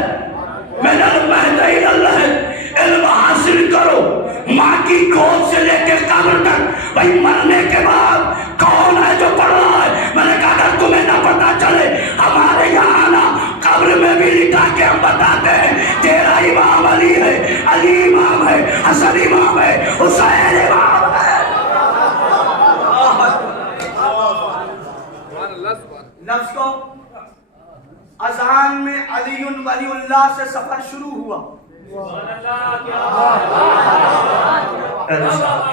من المہد الی اللحد. علم حاصل کرو ماں کی گود سے لے کے قبر تک. بھائی مرنے کے بعد کون ہے جو پڑھ رہا ہے؟ میں نے کہا اگر تمہیں نہ پتا چلے ہمارے یہاں آنا، قبر میں بھی لکھا کے ہم بتاتے ہیں تیرا امام علی ہے، علی امام ہے، حسن امام ہے، حسین امام ہے. لفظ کو اذان میں علی ولی اللہ سے سفر شروع ہوا.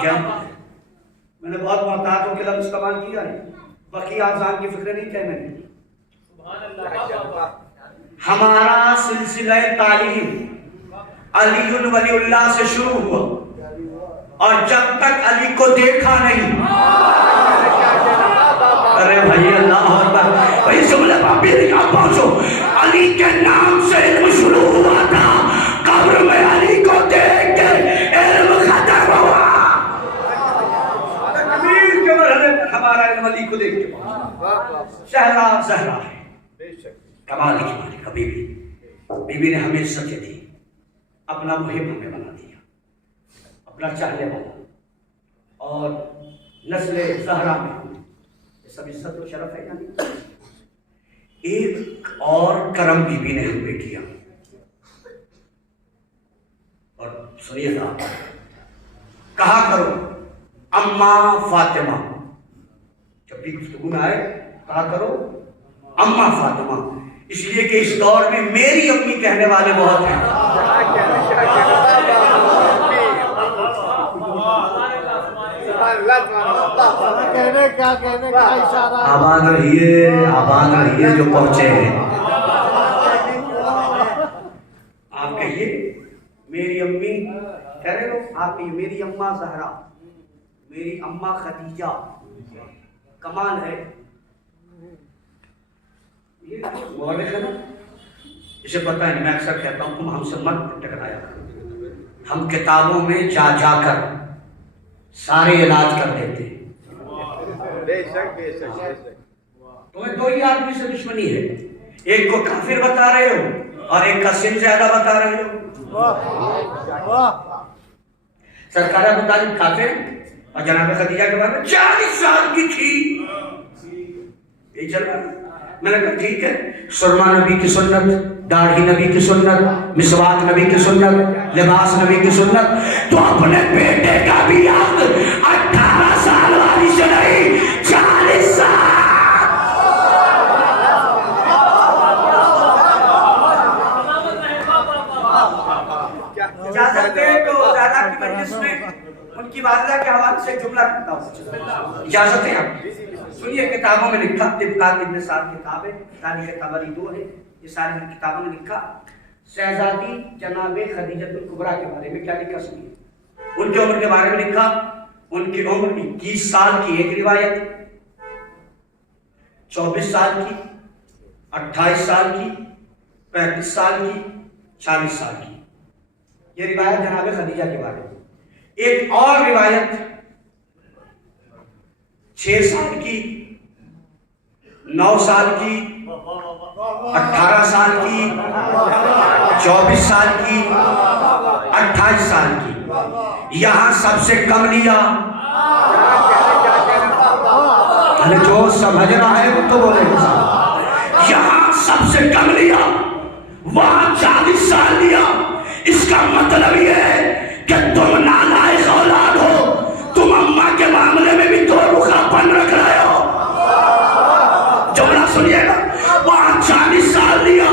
کیا میں نے بہت محتاط ہو کے لفظ استعمال کیا ہے، بقیہ اذان کی فکر نہیں کیا میں نے. ہمارا سلسلہ تعلیم علی ولی اللہ سے شروع ہوا، اور جب تک علی کو دیکھا نہیں، ارے بھائی اللہ اکبر، بھائی جملے پاپی یہاں پہنچو. علی کے نام سے علم شروع ہوا تھا، قبر میں علی کو دیکھ کے علم ختم ہوا. تکمیل کے مرحلے پر ہمارا علم علی کو دیکھ کے پہنچا. زہرا زہرا ہے، کمال کی مالک بی بی نے ہمیں عزت دی، اپنا محب ہمیں بنا دیا، اپنا چاہنے والا. اور نسل زہرا میں سب عزت و شرف ہے. یعنی ایک اور کرم بی بی نے ہم پہ کیا. اور سنیے گا، کہا کرو اماں فاطمہ، جب بھی گفتگو میں آئے کہا کرو اماں فاطمہ، اس لیے کہ اس دور میں میری امی کہنے والے بہت ہیں. آباد رہیے جو پہنچے ہیں. آپ کہیے میری امی کہہ رہے ہو، آپ کہیے میری اماں زہرا، میری اماں خدیجہ. کمال ہے یہ مورخ ہے نا، اسے پتہ ہے. میں اکثر کہتا ہوں تم ہم سے مت ٹکرایا کرو، ہم کتابوں میں جا جا کر سارے علاج کر دیتے ہیں. تمہیں دو ہی آدمی سے دشمنی ہے، ایک کو کافر بتا رہے ہو اور ایک کا سن زیادہ بتا رہے ہو. سرکار ابو طالب کافر اور جناب خدیجہ کے بارے میں 40 سال کی تھی. یہ چل رہا. میں نے کہا ٹھیک ہے، سرما نبی کی سنت، داڑھی نبی کی سنت، مسواک نبی کی سنت، لباس نبی کی سنت، تو اپنے بیٹے کا بھی یاد 18 سال والی سے نہیں 40 سال. اجازت دے تو زیادہ کی مجلس میں ان کی والدہ کے حوالے سے جملہ کرتا ہوں. اجازت ہے آپ سنیے. کتابوں میں لکھا، طبقات ابن سعد کتاب ہے، تاریخ طبری 2 ہے، یہ ساری کتابوں میں لکھا شہزادی جناب خدیجۃ الکبریٰ کے بارے میں. کیا لکھا سنیے. ان کی عمر کے بارے میں لکھا، ان کی عمر 21 سال کی ایک روایت، 24 سال کی، 28 سال کی، 35 سال کی، 40 سال کی. یہ روایت جناب خدیجہ کے بارے میں. ایک اور روایت 6 سال کی، 9 سال کی، 18 سال کی، 24 سال کی، 28 سال کی. یہاں سب سے کم لیا، جو سمجھ رہا ہے وہ تو بولے گا. یہاں سب سے کم لیا، وہاں 40 سال لیا. اس کا مطلب یہ ہے کہ تم نالائق اولاد ہو، تم اماں کے معاملے میں بھی دو رخاپن رکھ رہے ہو. جملہ سنیے گا، وہاں 40 سال لیا،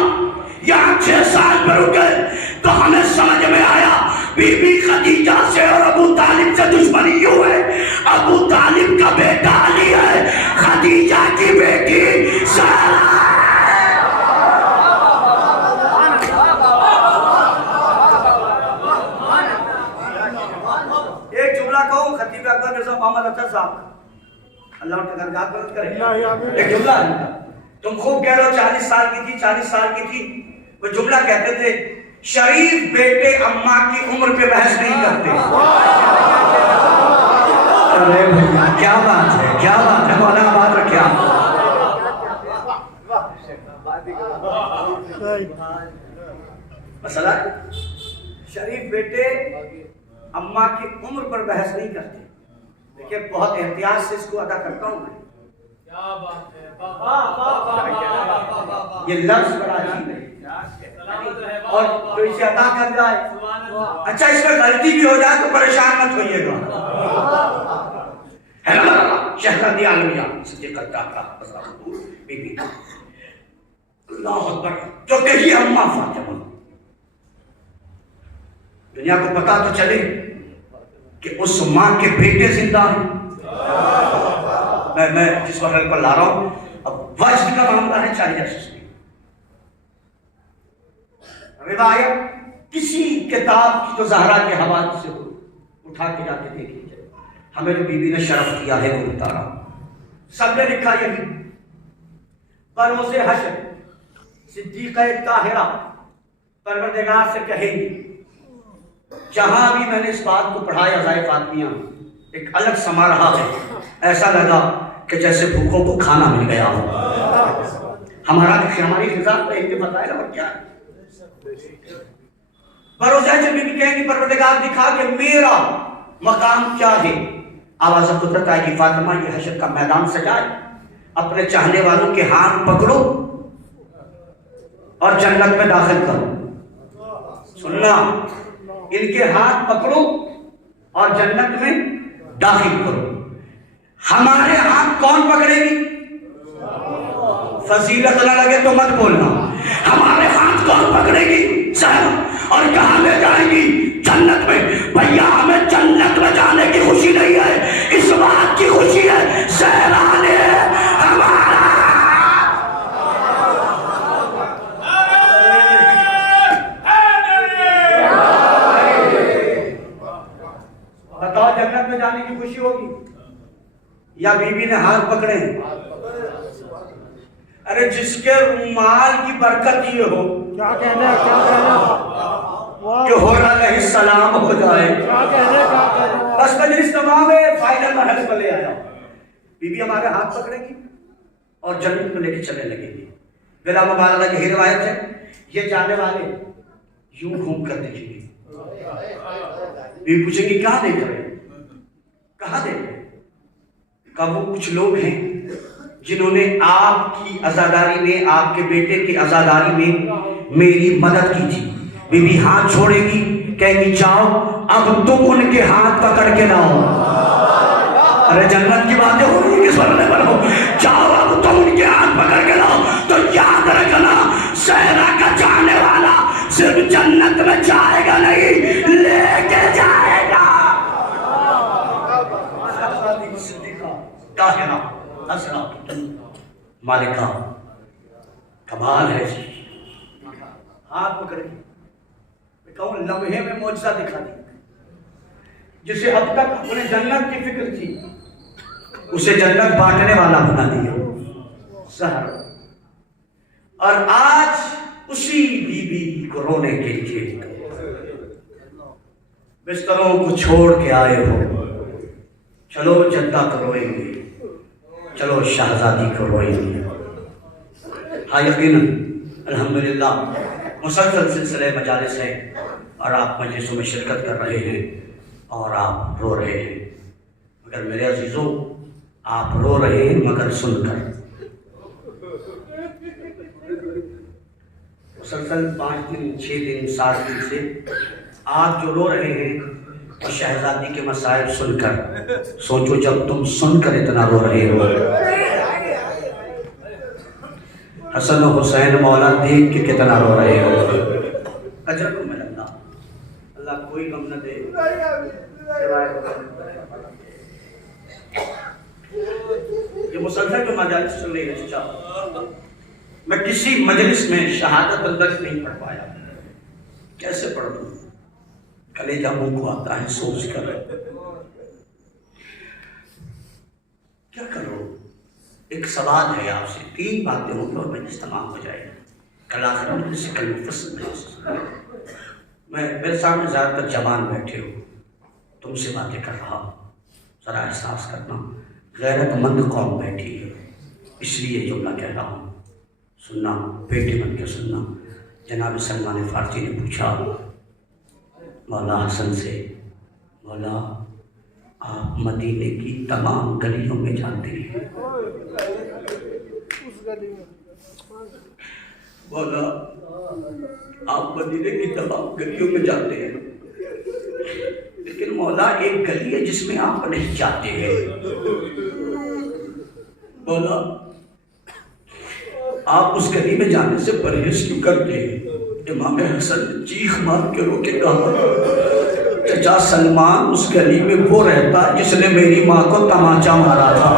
بی بی خدیجہ سے اور ابو طالب سے دشمنی یوں ہے، ابو طالب کا بیٹا علی ہے، خدیجہ کی بیٹی سارہ ہے۔ ایک جملہ کہوں خطیب اکبر مرزا محمد اطہر صاحب کا، اللہ ان کا درجات بلند کرے، ایک جملہ ہے، تم خوب کہہ رہو 40 سال کی تھی، 40 سال کی تھی، وہ جملہ کہتے تھے شریف بیٹے اماں کی عمر پہ بحث نہیں کرتے۔ ارے بھیا کیا بات ہے، کیا بات ہے، مولانا بات رکھے آپ۔ مسئلہ شریف بیٹے اماں کی عمر پر بحث نہیں کرتے، لیکن بہت احتیاط سے اس کو ادا کرتا ہوں میں۔ یہ لفظ بڑا عجیب ہے، اور جو اسے عطا کر جائے، اچھا اس میں غلطی بھی ہو جائے تو پریشان مت ہوئیے گا۔ شہزادی عالمیہ صدیقہ طاہرہ بی بی اللہ اکبر جو کہی اماں فاطمہ، دنیا کو پتا تو چلے کہ اس ماں کے بیٹے زندہ ہیں۔ میں جس وقت پر لا رہا ہوں اب وجد کا معاملہ ہے، چاہیے جاسوس نہیں، روایت کسی کتاب کی جو زہرا کے حوالے سے اٹھا کے جا کے دیکھ لیجیے، ہمیں جو بی بی نے شرف دیا ہے وہ بتا رہا ہوں، سب نے لکھا یہی بروز حشر صدیقہ طاہرہ پروردگار سے کہیں گی، جہاں بھی میں نے اس بات کو پڑھا یا ضائع فاطمیہ ایک الگ سما رہا ہے، ایسا لگا کہ جیسے بھوکوں کو کھانا مل گیا ہو۔ ہماری غذا پہ اتفاق ہے اور کیا ہے؟ بروز حشر بی بی کہیں گی پروردگار دکھا کہ میرا مقام کیا ہے، آواز قدرت آئے گی فاطمہ یہ حشر کا میدان سجائے، اپنے چاہنے والوں کے ہاتھ پکڑو اور جنت میں داخل کرو۔ سننا، ان کے ہاتھ پکڑو اور جنت میں داخل کرو۔ ہمارے ہاتھ کون پکڑے گی؟ فضیلت نہ لگے تو مت بولنا، ہمارے ہاتھ کون پکڑے گی؟ صاحب، اور کہاں لے جائیں گی؟ جنت میں۔ بھیا ہمیں جنت میں جانے کی خوشی نہیں ہے، اس بات کی خوشی ہے سہران ہے ہمارا۔ بتاؤ جنت میں جانے کی خوشی ہوگی یا بی بی نے ہاتھ پکڑے ہیں؟ ارے جس کے رومال کی برکت یہ ہو کیا کہنا ہے، کیا کہنا کہ حور علیہ السلام ہو جائے، بس مجلس تمام ہے، فائنل مرحلے پر لے آیا، بی بی ہمارے ہاتھ پکڑے گی اور جنت میں لے کے چلنے لگے گی۔ بلا مبالغہ یہی روایت ہے، یہ جانے والے یوں گھوم کر دیکھیں گے، بی بی پوچھیں گی کہاں دیکھ رہے ہیں، کہاں دیکھ رہے ہیں؟ کہ وہ کچھ لوگ ہیں جنہوں نے آپ کی عزاداری میں، آپ کے بیٹے کی عزاداری میں میری مدد کی تھی۔ بی بی ہاتھ چھوڑے گی، کہیں گی جاؤ اب تم ان کے ہاتھ پکڑ کے لاؤ۔ ارے جنت کی باتیں ہو رہی کس بننے پر ہو، جاؤ اب تم ان کے ہاتھ پکڑ کے لاؤ۔ تو یاد رکھنا صحرا کا جانے والا صرف جنت میں جائے گا نہیں، لے کے جائے گا۔ طاہرہ اسرا مالکہ، کمال ہے جی، ہاتھ پکڑے گی، میں کہوں لمحے میں معجزہ دکھا دی، جسے اب تک اپنے جنت کی فکر تھی اسے جنت بانٹنے والا بنا دیا سحر۔ اور آج اسی بی بی کو رونے کے لیے بستروں کو چھوڑ کے آئے ہو، چلو جدہ کو روئیں گے، چلو شہزادی کو روئیں گے۔ ہاں یقیناً الحمدللہ مسلسل سلسلے مجالس ہے اور آپ مجلسوں میں شرکت کر رہے ہیں اور آپ رو رہے ہیں، مگر میرے عزیزوں آپ رو رہے ہیں مگر سن کر۔ مسلسل 5 دن 6 دن 7 دن سے آپ جو رو رہے ہیں اور شہزادی کے مسائل سن کر، سوچو جب تم سن کر اتنا رو رہے ہو، حسن و حسین مولا دیکھ کے کتنا رو رہے ہو۔ اجر کو مل اللہ اللہ کوئی غم نہ دے. یہ مسلسل جو مجالس چل رہی ہے چچا، میں کسی مجلس میں شہادت اندر نہیں پڑھ پایا. کیسے پڑھ دوں؟ کلیجہ منہ کو آتا ہے سوچ کر. کیا کرو؟ ایک سوال ہے آپ سے، 3 باتیں ہوں گی اور مجلس تمام ہو جائے گا. کل آخر مجلس سے کل مفصل میں میرے سامنے زیادہ تر جوان بیٹھے ہو، تم سے باتیں کر رہا ہوں. ذرا احساس کرنا غیرت مند قوم بیٹھی ہے، اس لیے جملہ کہہ رہا ہوں. سننا، بیٹے بن کے سننا. جناب سلمان فارسی نے پوچھا مولا حسن سے، مولا آپ مدینے کی تمام گلیوں میں جاتے ہیں؟ مولا آپ مدینے کی تمام گلیوں میں جاتے ہیں، لیکن مولا ایک گلی ہے جس میں آپ نہیں جاتے ہیں. مولا آپ اس گلی میں جانے سے پرہیز کیوں کرتے ہیں؟ امام حسن چیخ مار کے رو کے کہا چچا سلمان اس گلی میں وہ رہتا جس نے میری ماں کو تماچا مارا تھا.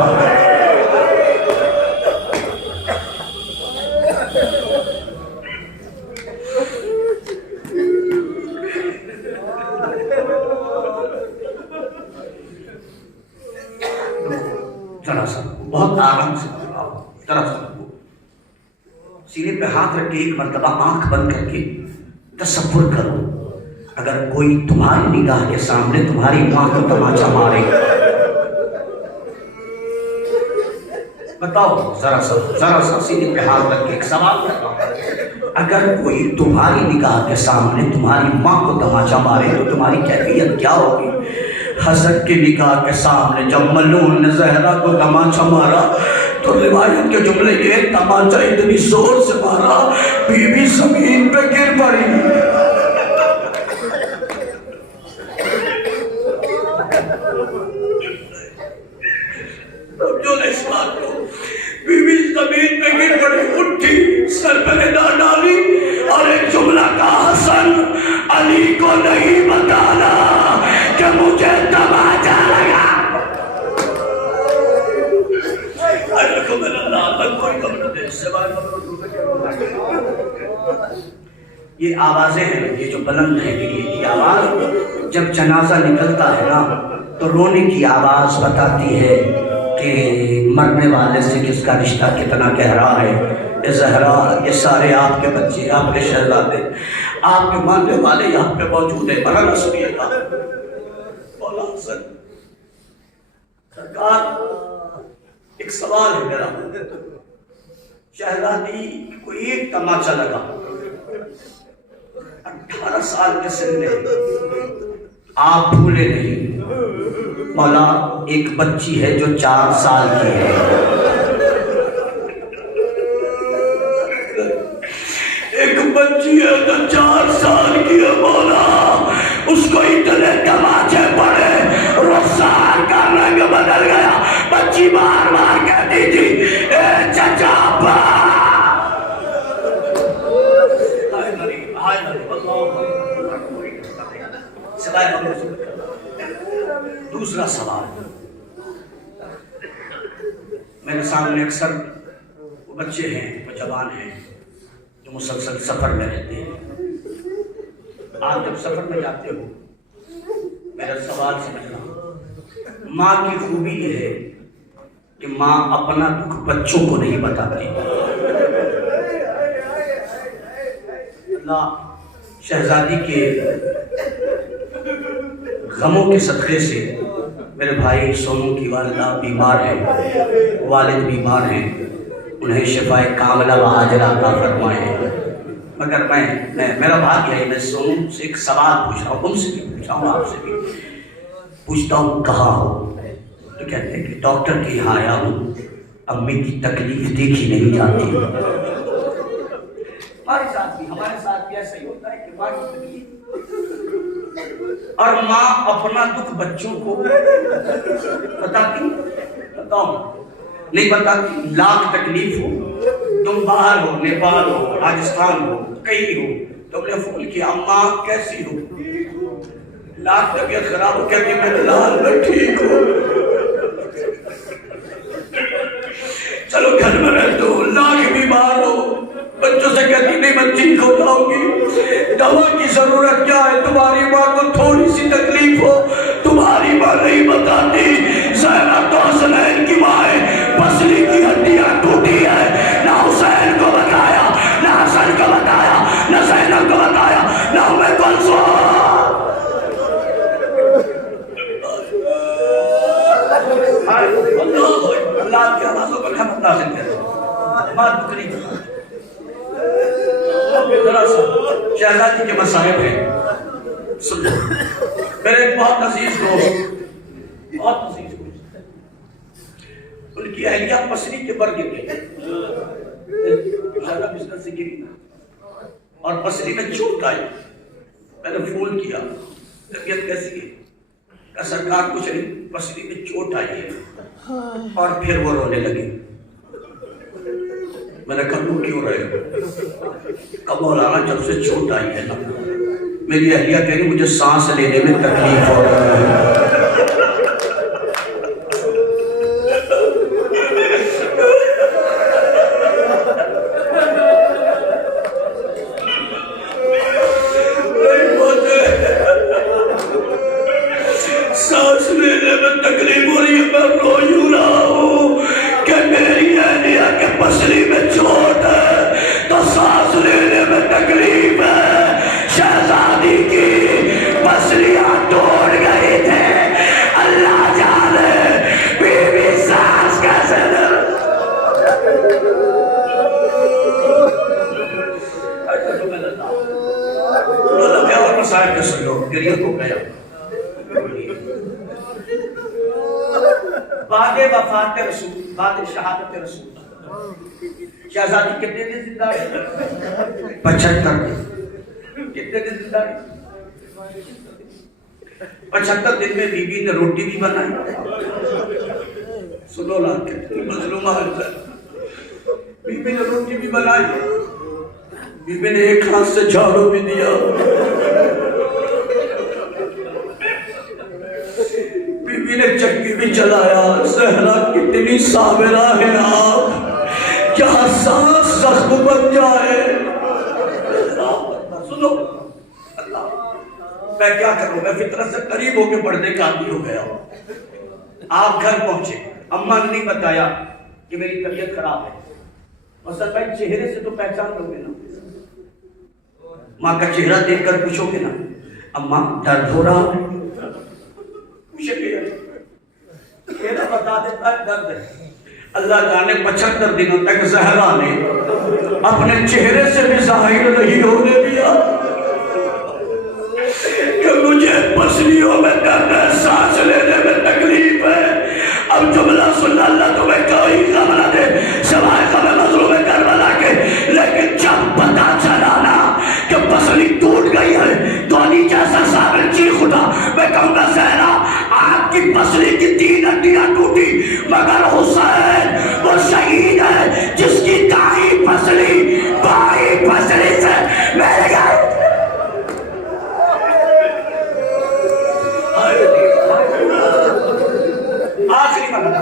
ذرا سا بہت آرام سے ذرا سا سینے پہ ہاتھ رکھ کے ایک مرتبہ آنکھ بند کر کے تصور کرو اگر کوئی تمہاری نگاہ کے سامنے تمہاری ماں کو تماچا مارے. بتاؤ ذرا سا سینے پہ ہاتھ رکھ کے ایک سوال کرتا ہوں، اگر کوئی تمہاری نگاہ کے سامنے تمہاری ماں کو تماچا مارے تو تمہاری کیفیت کیا ہوگی؟ حسد کی نگاہ کے سامنے جب ملعون نے زہرا کو تماچا مارا تو روایت کے جملے یہ تماچا اتنی زور سے مارا بی بی زمین پہ گر پڑی. جو نے اس بات کو بی بی زمین پہ گر پڑی، اٹھی سر پہ ندا ڈالی اور ایک جملہ کہا حسن علی کو نہیں بتانا کہ مجھے تماچا لگا. یہ آوازیں ہیں، یہ جو بلند ہے یہ آواز جب جنازہ نکلتا ہے نا تو رونے کی آواز بتاتی ہے کہ مرنے والے سے کس کا رشتہ کتنا گہرا ہے. یہ زہرا، یہ سارے آپ کے بچے، آپ کے شہزادے، آپ کے ماننے والے یہاں پہ موجود ہیں. بڑا سنیے گا مولا حسن سرکار، ایک سوال ہے میرا. شہزادی کو ایک تماچا لگا، 18 سال کے سن میں، آپ بھولے نہیں. مولا ایک بچی ہے جو 4 سال کی ہے، ایک بچی ہے جو 4 سال کی ہے. مولا اس کو اتنے تماچے پڑے رخسار کا رنگ بدل گیا. بچی بار بار کہتی تھی اے چچا با. دوسرا سوال، میرے سامنے اکثر وہ بچے ہیں، وہ جوان ہیں جو مسلسل سفر میں رہتے ہیں. آپ جب سفر میں جاتے ہو میرا سوال سمجھنا، ماں کی خوبی یہ ہے کہ ماں اپنا دکھ بچوں کو نہیں بتاتی. اللہ شہزادی کے غموں کے صدقے سے میرے بھائی سونو کی والدہ بیمار ہیں، والد بیمار ہیں، انہیں شفاء کاملہ و عاجلہ عطا فرمائے. مگر میرا بھاگ ہے، میں سونو سے ایک سوال پوچھ رہا ہوں، ان سے بھی پوچھا ہوں، آپ سے بھی پوچھتا ہوں کہاں ہو؟ تو کہتے ہیں کہ ڈاکٹر کے یہاں آیا ہوں، امی کی تکلیف دیکھی نہیں جاتی. ہمارے ساتھ بھی ایسا ہی ہوتا ہے کہ ماں کی تکلیف، اور ماں اپنا دکھ بچوں کو بتاتی نہیں بتاتی. لاکھ تکلیف ہو، تم باہر ہو، نیپال ہو، راجستھان ہو، کہیں ہو، تم نے فون کیا ماں کیسی ہو، لاکھ طبیعت خراب ہو کہتی میرے لال میں ٹھیک ہوں، چلو گھر میں رہتا ہوں، لاکھ بیمار ہو، بچوں سے کہتی نہیں میں ٹھیک ہو جاؤں گی، دوا کی ضرورت کیا ہے، تمہاری ماں کو تھوڑی سی تکلیف ہو، تمہاری ماں نہیں بتاتی، زینب تو حسنین کی ماں ہے، پسلی کی ہڈیاں ٹوٹی ہے، نہ حسین کو بتایا، نہ حسن کو بتایا، نہ زینب کو بتایا، نہ ام کلثوم۔ اللہ کی آوازوں پر رحمت نازل کرے، ماں بکری ذرا سا شہزادی کے مصائب ہیں، سنو میرے ایک بہت عزیز دوست، بہت عزیز دوست، ان کی اہلیہ پسلی کے بر گر گئی، زیادہ بزنس سے گری اور پسلی میں چوٹ آئی، میں نے فون کیا طبیعت کیسی ہے، کہ سرکار کچھ نہیں، پسلی میں چوٹ آئی ہے، اور پھر وہ رونے لگی۔ میں نے کہا تم کیوں رہے ہو؟ کب مولانا جب سے چوٹ آئی ہے نا میری اہلیہ کہہ رہی مجھے سانس لینے میں تکلیف ہو رہی ہے۔ سانس لینے میں تکلیف ہو رہی ہے، میں رو یوں رہا ہوں کہ میری اہلیہ کے پسلی میں چوٹ ہے تو سانس لینے میں تکلیف ہے۔ شہزادی کی پسلیاں ٹوٹ گئی تھے، اللہ جانے بیوی سانس کیسے لے۔ اور مسائل کے سن لو، گریہ کو گیا بعد وفات رسول، بعد شہادت رسول شہزادی کتنے دن زندہ رہی؟ 75 دن۔ کتنے دن زندہ رہی؟ 75 دن میں بیوی نے روٹی بھی بنائی، سنو لاکھ مظلومہ بیوی نے روٹی بھی بنائی، بیوی نے ایک ہاتھ سے جھاڑو بھی دیا، بیوی نے چکی بھی چلایا۔ زہرا کتنی صابرہ ہے آپ، کیا سانس زخم بن جائے۔ سنو میں کیا کروں، میں فطرت سے قریب ہو کے پڑھنے کا عادی ہو گیا ہوں۔ آپ گھر پہنچے، اماں نے نہیں بتایا کہ میری طبیعت خراب ہے، اور سر بھائی چہرے سے تو پہچان لو گے نا، ماں کا چہرہ دیکھ کر پوچھو گے نا اماں درد ہو رہا ہے، چہرہ بتا دیتا ہے درد ہے۔ اللہ جانے 75 دنوں تک زہرا نے اپنے چہرے سے بھی ظاہر نہیں ہونے دیا کہ مجھے پسلیوں میں درد ہے، سانس لینے میں تکلیف ہے۔ اب جملہ سن اللہ تمہیں کوئی غم نہ دے سوائے غم مظلوم کربلا کے، لیکن جب پتا چلا نا کہ پسلی ٹوٹ گئی ہے تو علی جیسا صابر چیخ اٹھا، میں کہوں گا زہرا آپ کی پسلی کی 3 ہڈیاں ٹوٹی، مگر حسین وہ شہید ہے جس کی دائیں پسلی بائیں پسلی سے مل گئی۔ آخری مرحلہ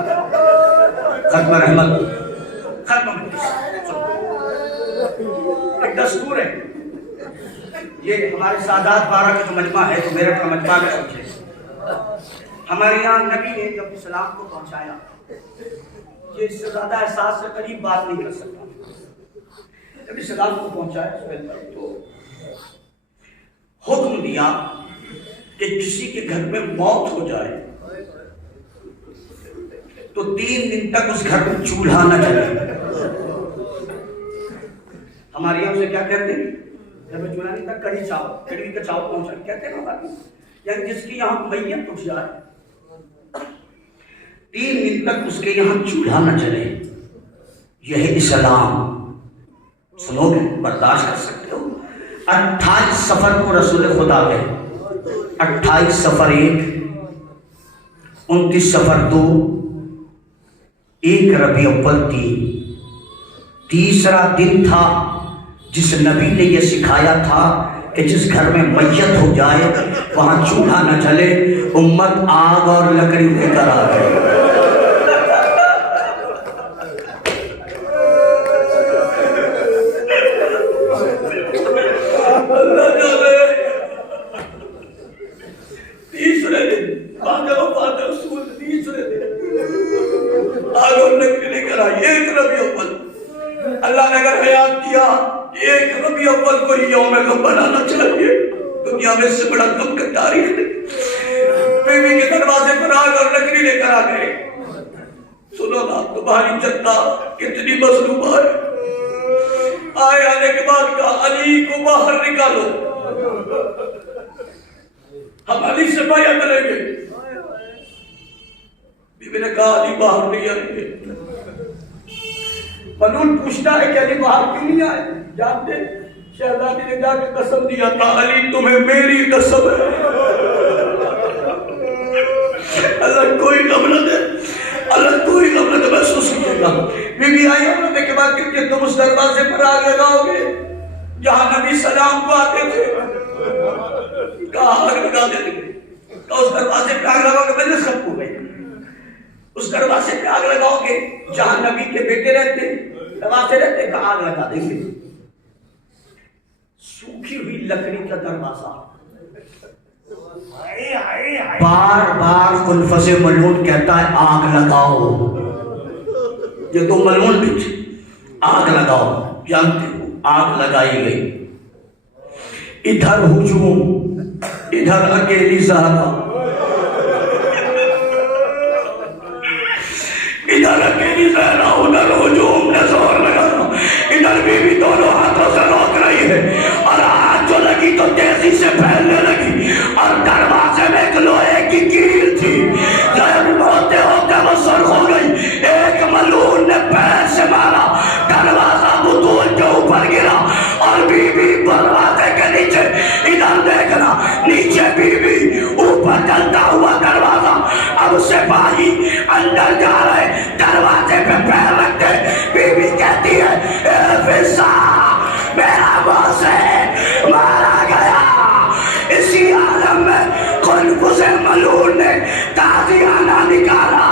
ختم رحمت، ختم ایک دستور ہے، یہ ہمارے سادات 12 کا جو مجمع ہے تو میرے کا مجمع میں سمجھے۔ ہمارے یہاں نبی نے جب اسلام کو پہنچایا، یہ اس سے زیادہ احساس سے قریب بات نہیں کر سکتا، جب اسلام کو پہنچایا تو حکم دیا کہ کسی کے گھر میں موت ہو جائے تو 3 دن تک اس گھر میں چولہا نہ جلے۔ ہمارے یہاں اسے کیا کہتے ہیں، گھر میں چولہا نہیں تھا، کڑھی چاول، کڑھی کا چاول پہنچا کہتے ہیں نا، یعنی جس کی یہاں میت اٹھ جائے 3 دن تک اس کے یہاں چولہا نہ چلے۔ یہ اسلام سنو گے، برداشت کر سکتے ہو۔ 28 سفر کو رسول خدا گئے، 28 سفر 1، 29 سفر 2، 1 ربیع اول 3، تیسرا دن تھا جس نبی نے یہ سکھایا تھا کہ جس گھر میں میت ہو جائے وہاں چولہا نہ جلے، امت آگ اور لکڑی لے کر آ گئے۔ اللہ نے اگر حیات کیا ایک ربیع اول کو یوم غم بنانا چاہیے، دنیا میں اس سے بڑا غم کا تاریخ نہیں۔ بیوی کے دروازے پر آگ اور لکڑی لے کر آ گئے۔ سنو نا تمہاری جنتا کتنی مظلوم ہے۔ آئے آنے کے بعد کہا علی کو باہر نکالو، ہم علی سے بیعت کریں گے۔ بیوی نے کہا علی باہر نہیں آئیں گے۔ ملعون پوچھتا ہے کہ علی باہر کیوں نہیں آئے؟ جانتے شہزادی نے جا کے قسم دیا تھا علی تمہیں میری قسم ہے، اللہ کوئی غم نہ دے، اللہ کوئی غم نہ دے، محسوس کیے گا۔ بی بی آئی ہونے کے بعد کہ تم اس دروازے پر آگ لگاؤ گے جہاں نبی سلام کو آتے تھے، کہا آگ لگا دیں گے، کہا اس دروازے پہ آگ لگاؤ گے، میں نے سب کو گئی، اس دروازے پہ آگ لگاؤ گے جہاں نبی کے بیٹے رہتے دروازے رہتے، کہا آگ لگا دیں گے۔ سوکھی ہوئی لکڑی کا دروازہ، بار بار خنفس ملعون کہتا ہے آگ لگاؤ، یہ تو ملعون بھی تھے، آگ لگاؤ۔ جانتے ہو آگ لگائی گئی، ادھر ہجوم ادھر اکیلی زہرا، ادھر اکیلی زہرا ادھر ہجوم نے زور لگانا، ادھر بی بی دونوں ہاتھوں سے روک رہی ہے اور ہاتھ جو لگی تو تیزی سے پھیلنے لگی اور دروازے میں ایک لوہے کی کیل تھی، جب ہوتے ہوتے وہ سرخ ہو گئی، ایک ملعون نے پیر سے مارا، دروازہ بطول کے اوپر گرا اور بی بی دروازے کے نیچے، ادھر دیکھنا نیچے بی بی اوپر جلتا ہوا دروازہ، اب سپاہی اندر جا رہے دروازے پہ پیر رکھتے، بی بی کہتی ہے اے فضا میرا باس ہے مارا گیا۔ اسی عالم میں خنفس ملعون نے تازیانہ نکالا،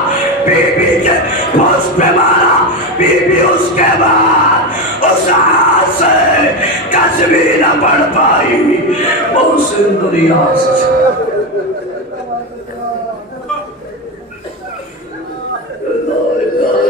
بی بی کے پوست پہ مارا، بی بی اس کے بعد اس ہاتھ سے تصویر نہ پڑھ پائی، محسن دنیا سے